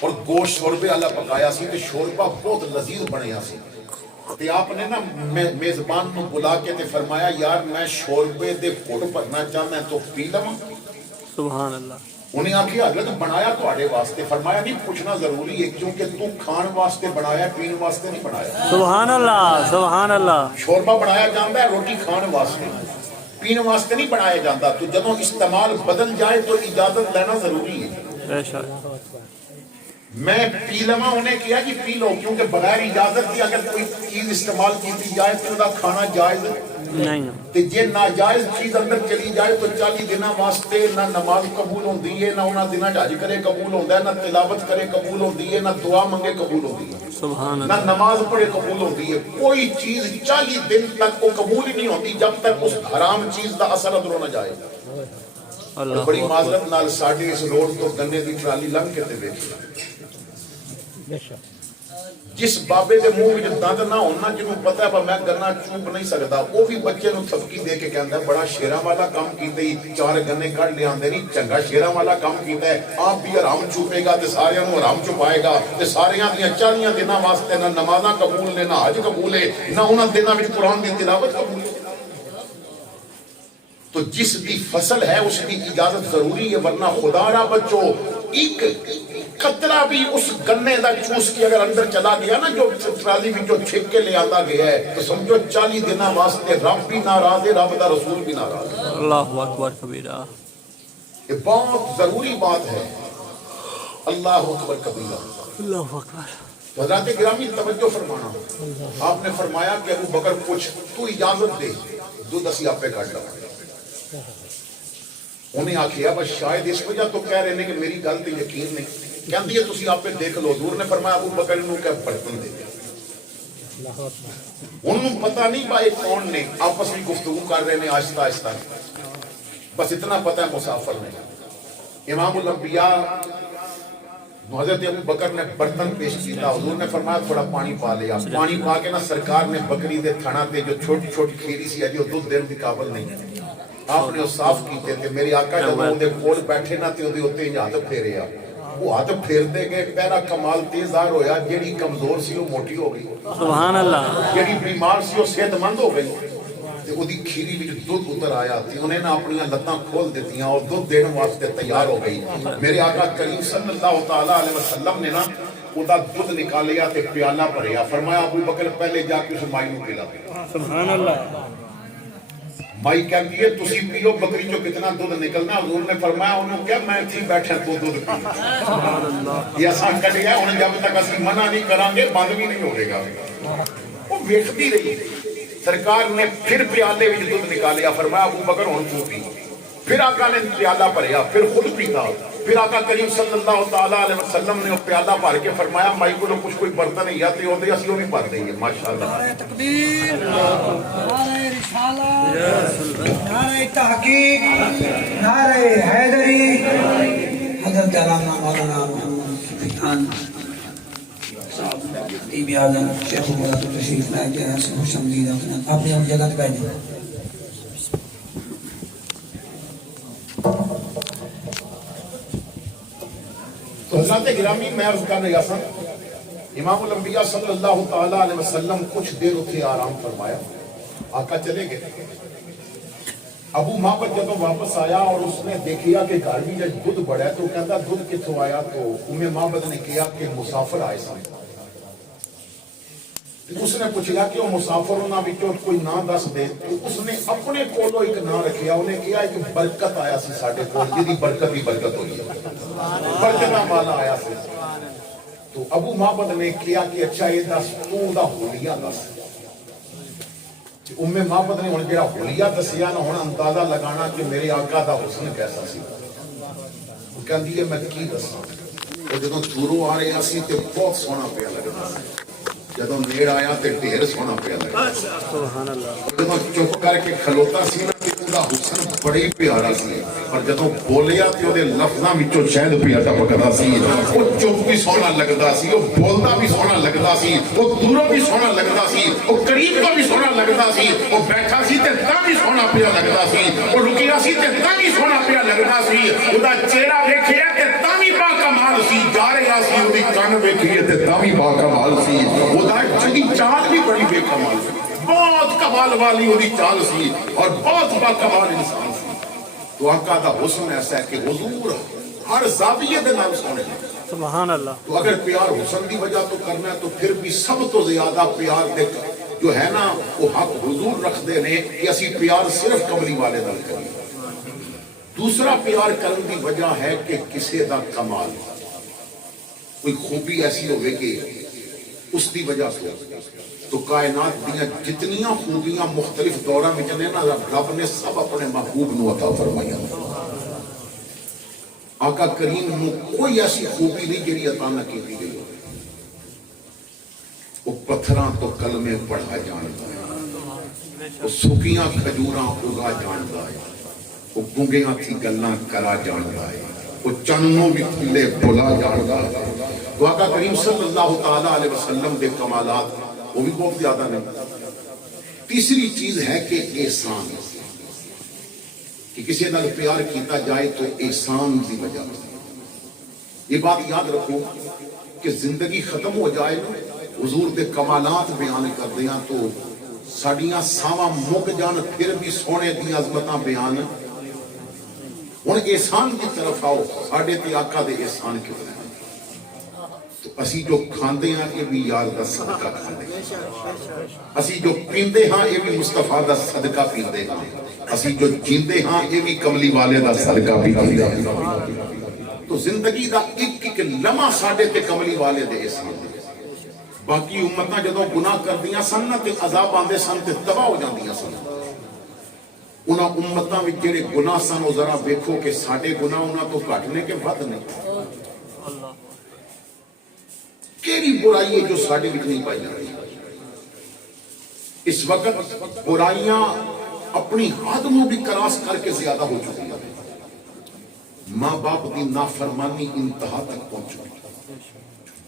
اور گوشت شوربے اللہ پکایا سی تے شوربہ بہت لذیذ بنیا سی تے آپ نے نا میزبان نو بلا کے تے فرمایا یار میں شوربے دے گھٹ بھرنا چاہنا ہے تو پی لواں سبحان اللہ انہیں آخیا حضرت بنایا تو آڑے واسطے فرمایا نہیں پوچھنا ضروری ہے کیونکہ تو کھان واسطے بنایا پین واسطے نہیں بنایا سبحان اللہ سبحان اللہ شوربہ بنایا جاندہ ہے روٹی کھان واسطے پین واسطے نہیں بنایا جاندہ تو جدوں استعمال بدل جائے تو اجازت لینا ضروری ہے بے شک میں پی لواں انہیں کیا جی پی لو کیونکہ بغیر اجازت کی اگر کوئی چیز استعمال کی جائے تو دا کھانا جائز نہیں تے جے ناجائز چیز اندر چلی جائے تو 40 دنوں واسطے نہ نماز قبول ہوندی ہے نہ انہاں دنوں حج کرے قبول ہوندا ہے نہ تلاوت کرے قبول ہوندی ہے نہ دعا منگے قبول ہوندی ہے سبحان نہ اللہ نماز پڑھے قبول ہوندی ہے کوئی چیز 40 دن تک وہ قبول ہی نہیں ہوتی جب تک اس حرام چیز دا اثر اندروں نہ جائے اللہ بڑی معذرت نال ساڈے اس روڈ تو گنے دی ٹرالی لنگ کے تے ویکھی جس بابے دے منہ وچ دند نہ ہونا جنوں پتہ ہے میں گنا چوپ نہیں سکدا وہ بھی بچے نوں تھپکی دے کے کہندا ہے بڑا شیراں والا کام کیتا ہی 4 گنے کڈ لے آندے نہیں چنگا شیراں والا کام کیتا ہے آپ بھی حرام چوپے گا تے سارے نوں حرام چپائے گا تے ساریاں دیاں 40 دناں واسطے نہ نمازاں قبول نے نہ حج قبول ہے نہ انہاں دناں وچ قرآن دی تلاوت قبول ہے تو جس دی فصل ہے اس کی اجازت ضروری ہے ورنہ خدا را بچو ایک قطرہ بھی اس گنے دا چوس کی اگر اندر چلا گیا نا جو ٹرالی بھی جو چھک کے لے آتا گیا ہے تو سمجھو 40 دنوں واسطے رب بھی ناراض ہے رب دا رسول بھی ناراض ہے اللہ اکبر کبیرہ یہ بہت ضروری بات ہے اللہ اکبر کبیرہ اللہ اکبر تو حضرات گرامی توجہ فرمانا آپ نے فرمایا کہ ابو بکر پوچھ تو اجازت دے دودھ اسی آپ پہ کاٹ لگا انہیں آکھیا بس شاید اس وجہ تو کہہ رہے ہیں کہ میری گل تے یقین نہیں کہندی ہے تسی آپ پہ دیکھ لو حضور نے فرمایا ابو بکر انہوں کہ برتن دے انہوں پتہ نہیں بھائی کون نے آپس میں گفتگو کر رہے ہیں آہستہ آہستہ بس اتنا پتہ ہے مسافر نے امام الانبیاء حضرت ابو بکر نے برتن پیش کیا حضور نے فرمایا تھوڑا پانی پا لیا پانی پا کے نا سرکار نے بکری دے تھنا تے جو چھوٹی چھوٹی کھیری سی ہے جو دودھ دین دی قابل نہیں آپ نے صاف کیتے تھے میری آقا جب وہ دے کول بیٹھے نہ تے وہ دے ہوتے ہی ہاتھ پھیرے آ وہ ہاتھ پھیر دے گئے پیرا کمال تیزار ہویا جیڑی کمزور سی وہ موٹی ہو گئی سبحان اللہ جیڑی بیمار سی وہ صحت مند ہو گئی تے وہ دی کھیری وچ دودھ اتر آیا تے انہیں نہ اپنی لتاں کھول دیتیاں اور دودھ دین واسطے تیار ہو گئی میرے آقا کریم صلی اللہ تعالی علیہ وسلم نے نا وہ دا دودھ نکالیا تے پیالہ بھریا فرمایا ابو بکر پہلے جا کے اس مائی نوں پلا دے سبحان اللہ مائی کہتی ہے تسی پیو بکری جو کتنا دودھ نکلنا حضور نے فرمایا انہوں کیا میں تھی بیٹھے تو دودھ پی یہ آسان کٹ گیا انہیں جب تک اسی منع نہیں کریں گے بند بھی نہیں ہوگے گا وہ ویکھتی رہی سرکار نے پھر پیالے وچ دودھ نکالیا فرمایا ابو بکر ہن تو پی پھر آقا نے پیالہ بھریا پھر خود پیتا پھر آقا کریم صلی اللہ تعالی علیہ وسلم نے پیالہ بھر کے فرمایا مائی کو کچھ کوئی برتن ہے یا تے او دے اسی او بھی بھر دیں گے ماشاءاللہ نعرہ تکبیر نعرہ رسالت نعرہ تحقیق نعرہ حیدری حضرت علامہ مولانا محمد سبحان بی اعظم شیخ القدس تشریف لائے گئے سے خوش آمدید آپ نے ہم جگہ پہ بیٹھے تو حضرات گرامی میں عرض کر رہا تھا امام الانبیاء صلی اللہ تعالی علیہ وسلم کچھ دیر اتھے آرام فرمایا آقا چلے گئے ابو محمد جب واپس آیا اور اس نے دیکھیا کہ گھر بھی جب دودھ بڑھا ہے تو کہتا دودھ کتوں آیا تو محمد نے کہا کہ مسافر آئے سن اس نے پوچھا کہ وہ مسافروں وچوں کوئی نام دس دے، تو اس نے اپنے کولو ایک نام رکھیا، انہیں کہا ایک برکت آیا سی ساڈے کول جہਦੀ برکت ہی برکت ہوئی برکتاں والا آیا سی۔ تو ابو معبد نے کہا کہ اچھا یہ دس تو دا حلیہ دس۔ ام معبد نے ہن جڑا حلیہ دسیا نا ہن اندازہ لگانا کہ میرے آقا دا حسن کیسا سی۔ وہ کہندی ہے میں کی دساں، وہ جدوں دوروں آ رہے سی تے بہت سوہنا پیا لگدا سی، جدوں نیڑ آیا تے ڈھیر سوہنا پیا لگدا سی۔ سبحان اللہ۔ جدوں چپ کر کے کھلوتا سی نا تے اوندا حسن بڑی پیارا سی، پر جدوں بولیا تے اودے لفظاں وچوں شہد پیا ٹپکدا سی، وہ چپ بھی سوہنا لگدا سی، وہ بولدا بھی سوہنا لگدا سی، وہ دوروں بھی سوہنا لگدا سی، وہ قریب تو بھی سوہنا لگدا سی، وہ بیٹھا سی تے تاں بھی سوہنا پیا لگدا سی، وہ رکیا سی تے تاں بھی سوہنا پیا لگدا سی، اوندا چہرہ ویکھیا تے تاں بھی با کمال سی، جا رہا سی اودی کن ویکھیے تے تاں بھی با کمال سی، اوندا جدی چال بھی بڑی بے کمال سی، بہت کمال والی اودی چال سی اور بہت با کمال انسان سی۔ تو آقا دا حسن ایسا ہے کہ حضور ہر زاویے دے نال سونے لگے۔ سبحان اللہ۔ تو اگر پیار حسن دی وجہ تو کرنا ہے تو پھر بھی سب تو زیادہ پیار دے جو ہے نا وہ حق حضور رکھ دے نے کہ اسی پیار صرف کملی والے نال کریں۔ دوسرا پیار کرنے دی وجہ ہے کہ کسے دا کمال کوئی خوبی ایسی ہوئے کہ اس دی وجہ سے تو کائنات دیاں جتنیاں خوبیاں مختلف دورہ میں جنے نا رب نے سب اپنے محبوب نو عطا فرمایا۔ آقا کریم نو کوئی ایسی خوبی نہیں جڑی عطا نہ کی گئی ہو۔ وہ پتھراں تو کلمے پڑھا جاندا ہے، وہ سکیاں کھجوراں اگا جاندا ہے، وہ گنگیاں تھی گلاں کرا جاندا ہے، وہ چنوں بھی کھلے بھلا جاندا ہے۔ تو آقا کریم صلی اللہ تعالیٰ علیہ وسلم دے کمالات وہ بھی بہت زیادہ نہیں۔ تیسری چیز ہے کہ احسان، کہ کسی نال پیار کیتا جائے تو احسان دی وجہ سے۔ یہ بات یاد رکھو کہ زندگی ختم ہو جائے نا حضور دے کمالات بیان کر دیاں تو ساڑیاں ساواں مک جان پھر بھی سونے دی عظمتاں بیان۔ ہن احسان کی طرف آؤ، ساڑے تے آقا دے احسان کیوں ہیں؟ تو اسی جو کھاندے ہاں یہ بھی یار دا صدقہ کھاندے ہیں، اسی جو پیندے ہاں یہ بھی مصطفیٰ دا صدقہ پیندے ہاں، اسی جو جیندے ہاں یہ بھی کملی والے دا صدقہ پیندے ہیں۔ تو زندگی دا ایک ایک لمحہ ساڑے تے کملی والے دے احسان دے۔ باقی امتاں جدوں گناہ کر دیاں سن تے عذاب آندے سن تے تباہ ہو جاندیاں سن۔ انہاں امتاں وچ جڑے گناہ سن او ذرا ویکھو کہ ساڈے گناہ انہاں تو گھٹ نے کہ ود نے۔ کیڑی برائی ہے جو ساڈے وچ نہیں پائی جاتی؟ اس وقت برائیاں اپنی حد نو بھی کراس کر کے زیادہ ہو چکی ہیں۔ ماں باپ دی نافرمانی انتہا تک پہنچ چکی،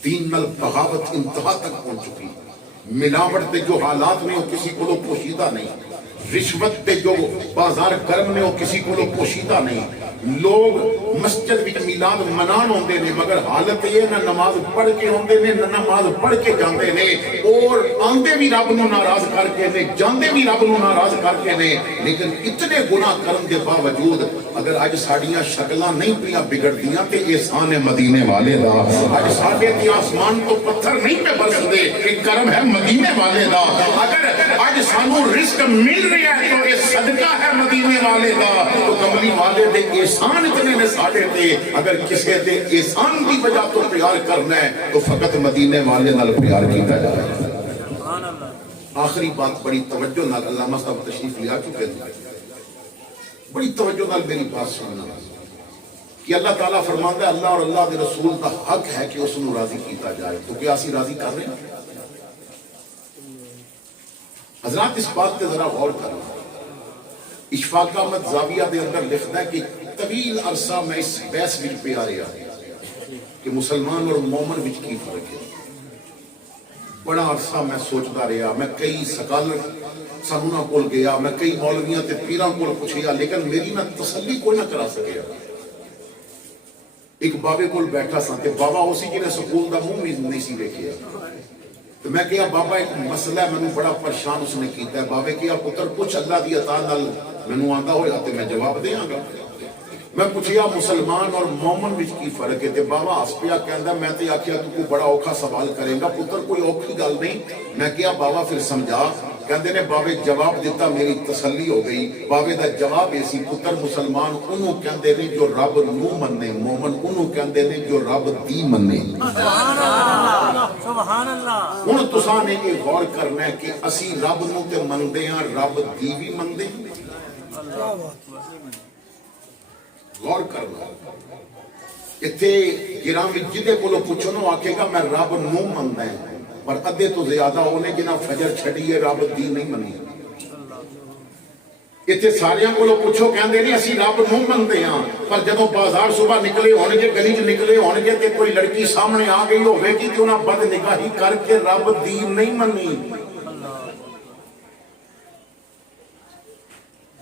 دین نال بغاوت انتہا تک پہنچ چکی، ملاوٹ دے جو حالات نے وہ کسی کو پوشیدہ نہیں، رشوت دے جو بازار گرم نے وہ کسی کو پوشیدہ نہیں۔ لوگ مسجد وچ میلاد منان ہوندے نے مگر حالت یہ نہ نماز پڑھ کے ہوندے نے نہ نماز پڑھ کے جاندے نے، اور آندے بھی رب نو ناراض کر کے نے، جاندے بھی رب نو ناراض کر کے نے۔ لیکن اتنے گناہ کرن دے باوجود اگر اج ساڈیاں شکلاں نہیں پیاں بگڑدیاں تے احسان ہے مدینے والے دا۔ اج ساڈے تے آسمان تو پتھر نہیں پہ برسدے، ایک کرم ہے مدینے والے دا۔ اگر اج سانو رزق مل رہا ہے تو یہ صدقہ ہے مدینے والے دا۔ تو کملی والے دے احسان اتنے نے ساڑے تے، اگر کسے دے احسان کی وجہ تو پیار کرنا ہے تو فقط مدینے والے نال پیار کیتا جائے۔ آخری بات بڑی توجہ نال، علامہ صاحب تشریف لیا چکے ہیں، بڑی توجہ نال میری بات سننا کہ اللہ تعالیٰ فرماتا ہے اللہ اور اللہ دے رسول کا حق ہے کہ اس نو راضی کیتا جائے۔ تو کیا اسی راضی کر رہے ہیں؟ حضرات اس بات پہ ذرا غور کرنا۔ اشفاق احمد زاویہ دے اندر لکھتا ہے کہ طویل عرصہ میں اس بحث وچ پہ آ رہا کہ مسلمان اور مومن وچ کی فرق ہے۔ بڑا عرصہ میں سوچتا رہا، میں کئی سکالر سامنا کول گیا، میں کئی مولویاں تے پیراں کول پوچھیا، لیکن میری نہ تسلی کوئی نہ کرا سکیا۔ ایک بابے کول بیٹھا سا تے بابا اسی جنے سکول دا منہ نہیں سی ویکھیا، تو میں کہا بابا ایک مسئلہ ہے مینوں بڑا پریشان اس نے کیتا ہے. بابے کہا پتر کچھ اللہ دی عطا نال مینوں آندا ہویا تے میں جواب دیاں گا. میں پوچھیا مسلمان اور مومن وچ کی فرق ہے؟ تے بابا ہس پیا کہندا میں تے آکھیا تو کوئی بڑا اوکھا سوال کرے گا. پتر کوئی اوکھی گل نہیں. میں کہا بابا پھر سمجھا. کہندے نے بابے جواب دیتا میری تسلی ہو گئی. بابے دا جواب ایسی پتر مسلمان انہوں کہندے نے جو رب نو مننے, مومن انہوں کہندے نے جو رب دی مننے. سبحان اللہ سبحان اللہ. ہن تساں نے یہ غور کرنا ہے کہ اسی رب نو تے مندے ہاں, رب دی بھی مندے. غور کرنا اتنے گراں وچ جدے کولوں پوچھو نا آکھے گا میں رب نو مندا ہاں, پر ادھے تو زیادہ ہونے جنہاں فجر چھڑیے رب دی نہیں منی. اتنے ساریاں کولوں پوچھو کہندے نہیں اسی رب نو مندے ہاں, پر جدوں بازار صبح نکلے ہون گے, گلی وچ نکلے ہون گے تے کوئی لڑکی سامنے آ گئی ہوے گی تے انہاں بد نگاہی کر کے رب دی نہیں منی.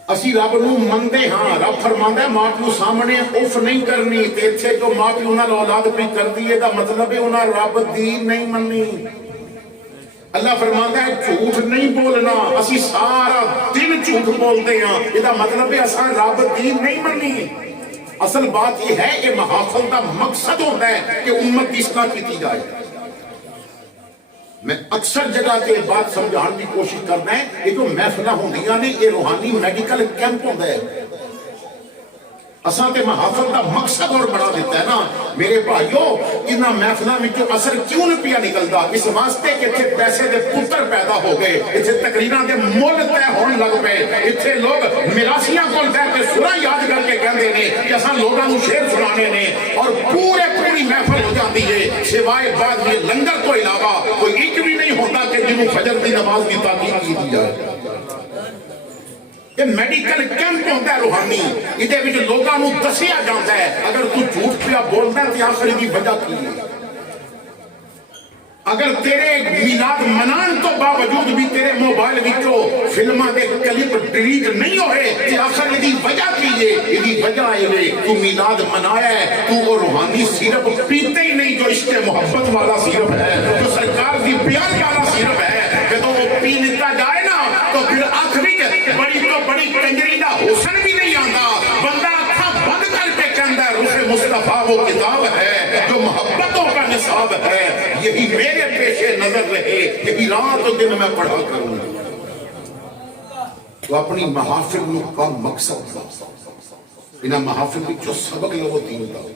اسی رب نو مندے ہاں. رب فرماندا ہے ماں پیو سامنے اف نہیں کرنی. تے ایتھے جو ماں پیو نال اولاد پہ کردی ہے دا مطلب ہے انہاں رب دی نہیں منی. اللہ فرماندا ہے جھوٹ نہیں بولنا. اسی سارا دن جھوٹ بولتے ہیں, یہ دا مطلب ہے اساں رب دی نہیں منی. اصل بات یہ ہے کہ محافل دا مقصد ہوتا ہے کہ امت کی اصلاح کی جائے. میں اکثر جگہ تے بات سمجھان کی کوشش کرنا ہے. یہ جو محفلہ ہوندیاں نے یہ روحانی میڈیکل کیمپ ہوتا ہے. اساں تے محافل دا مقصد اور بڑھا دیتا ہے نا میرے بھائیو. انہاں محفلاں وچوں اثر کیوں نہیں پیا نکلدا؟ اس واسطے کہ اتنے پیسے دے پتر پیدا ہو گئے, اتنے تقریراں دے مول طے ہون لگ پے, اتنے لوگ میراسیاں کول بیٹھ کے سورہ یاد کر کے کہندے نے کہ اساں لوگاں نوں شعر سنانے نے, اور پوری محفل ہو جاندی ہے سوائے بعد یہ لنگر تو علاوہ کوئی ایک بھی نہیں ہوتا کہ جنوں فجر دی نماز دی تاکید کی جائے. یہ میڈیکل کیمپ ہوتا ہے روحانی. یہ وچ لوگاں نوں دسیا جاندا ہے اگر تو جھوٹ پیا بولدا ہے تے آخر دی وجہ کی ہے. اگر تیرے میلاد منان تو باوجود بھی تیرے موبائل وچوں فلماں دے کلپ ڈیلیٹ نہیں ہوئے تے آخر دی وجہ کی ہے؟ یہ وجہ ہے تو میلاد منایا ہے, تو وہ روحانی سیرپ پیتے ہی نہیں جو عشق محبت والا سیرپ ہے, جو سرکار دی پیار والا سیرپ ہے. جب وہ پی لیتا جائے نا تو پھر آخری بڑی تو بڑی کنجری دا حسن بھی نہیں آتا. بندہ اکھاں بند کر کے کہندا ہے روح مصطفیٰ وہ کتاب ہے جو محبتوں کا نصاب ہے. یہی میرے پیش نظر رہے, یہی رات و دن میں پڑھا کروں. تو اپنی محافل کا مقصد انہاں محافل وچوں سبق لو دین دا,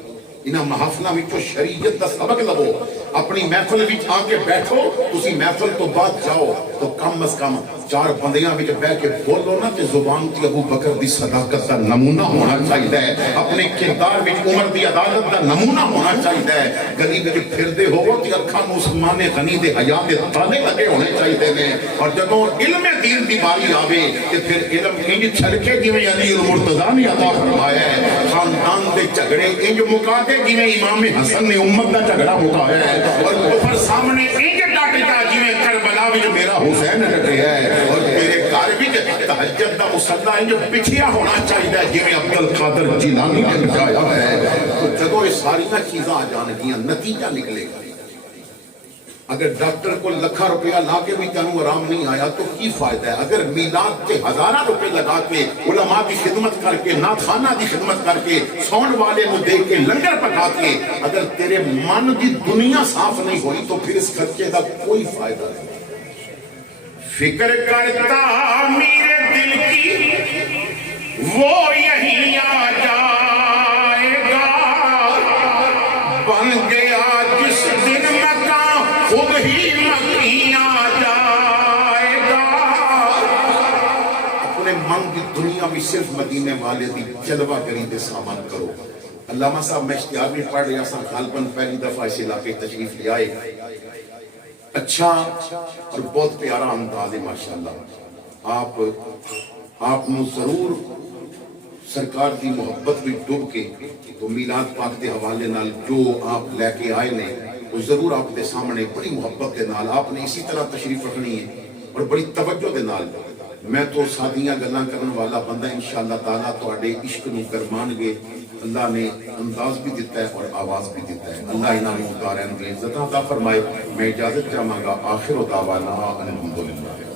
انہاں محافلہ وچوں شریعت دا سبق لو. اپنی محفل وچ آ کے بیٹھو, تسی محفل تو بعد جاؤ تو کم از کم چار بندیاں وچ بیٹھ کے بولو نا تے زبان تے ابو بکر دی صداقت دا نمونہ ہونا چاہیے, اپنے کردار وچ عمر دی عدالت دا نمونہ ہونا چاہیے. گلی وچ پھردے ہوو تے اکھاں نوں عثمان غنی دے حیا دے تانے لگے ہونے چاہیے نے, اور جدوں علم دین دی باری آوے تے پھر علم انج چھلکے جویں علی المرتضیٰ نے عطا فرمایا ہے. خاندان دے جھگڑے انج مکا دے جویں امام حسن نے امت دا جھگڑا مکایا ہے, اور کفر سامنے انج ڈٹ جا جویں کربلا وچ میرا حسین ڈٹیا ہے. اور تیرے گھر وچ تہجد دا مصلی انج بچھیا ہونا چاہیے جویں عبد القادر جیلانی نے بچایا ہے. تو جدوں یہ ساریاں چیزاں آ جان گیاں نتیجہ نکلے گا. اگر ڈاکٹر کو لکھا روپیہ لا کے بھی تینوں آرام نہیں آیا تو کی فائدہ ہے؟ اگر میلاد کے ہزارہ روپے لگا کے علماء کی خدمت کر کے نعت خانہ کی خدمت کر کے سون والے کو دے کے لنگر پکا کے اگر تیرے من کی دنیا صاف نہیں ہوئی تو پھر اس خرچے کا کوئی فائدہ نہیں. فکر کرتا میرے دل کی وہ یہی آ جائے گا, بن گیا جس دن مکان خود ہی مکی آ جائے گا. اپنے من کی دنیا میں صرف مدینے والے دی جلوہ گری دے سامان کرو. علامہ صاحب میں اشتہار نہیں پڑھ رہا سا, غالباً پہلی دفعہ اس علاقے تشریف لے آئے. اچھا اور بہت پیارا انداز ہے ماشاءاللہ. آپ نو ضرور سرکار دی محبت میں ڈوب کے تو میلاد پاک دے حوالے نال جو آپ لے کے آئے نے وہ ضرور آپ دے سامنے بڑی محبت دے نال آپ نے اسی طرح تشریف رکھنی ہے اور بڑی توجہ دے نال. میں تو سادیاں گلاں کرن والا بندہ انشاءاللہ تعالیٰ تواڈے عشق نو کرمان گے. اللہ نے انداز بھی دیتا ہے اور آواز بھی دیتا ہے. اللہ انہاں نو دارین دی عزت عطا فرمائے. میں اجازت چاہاں گا. آخر دعوانا ان الحمدللہ.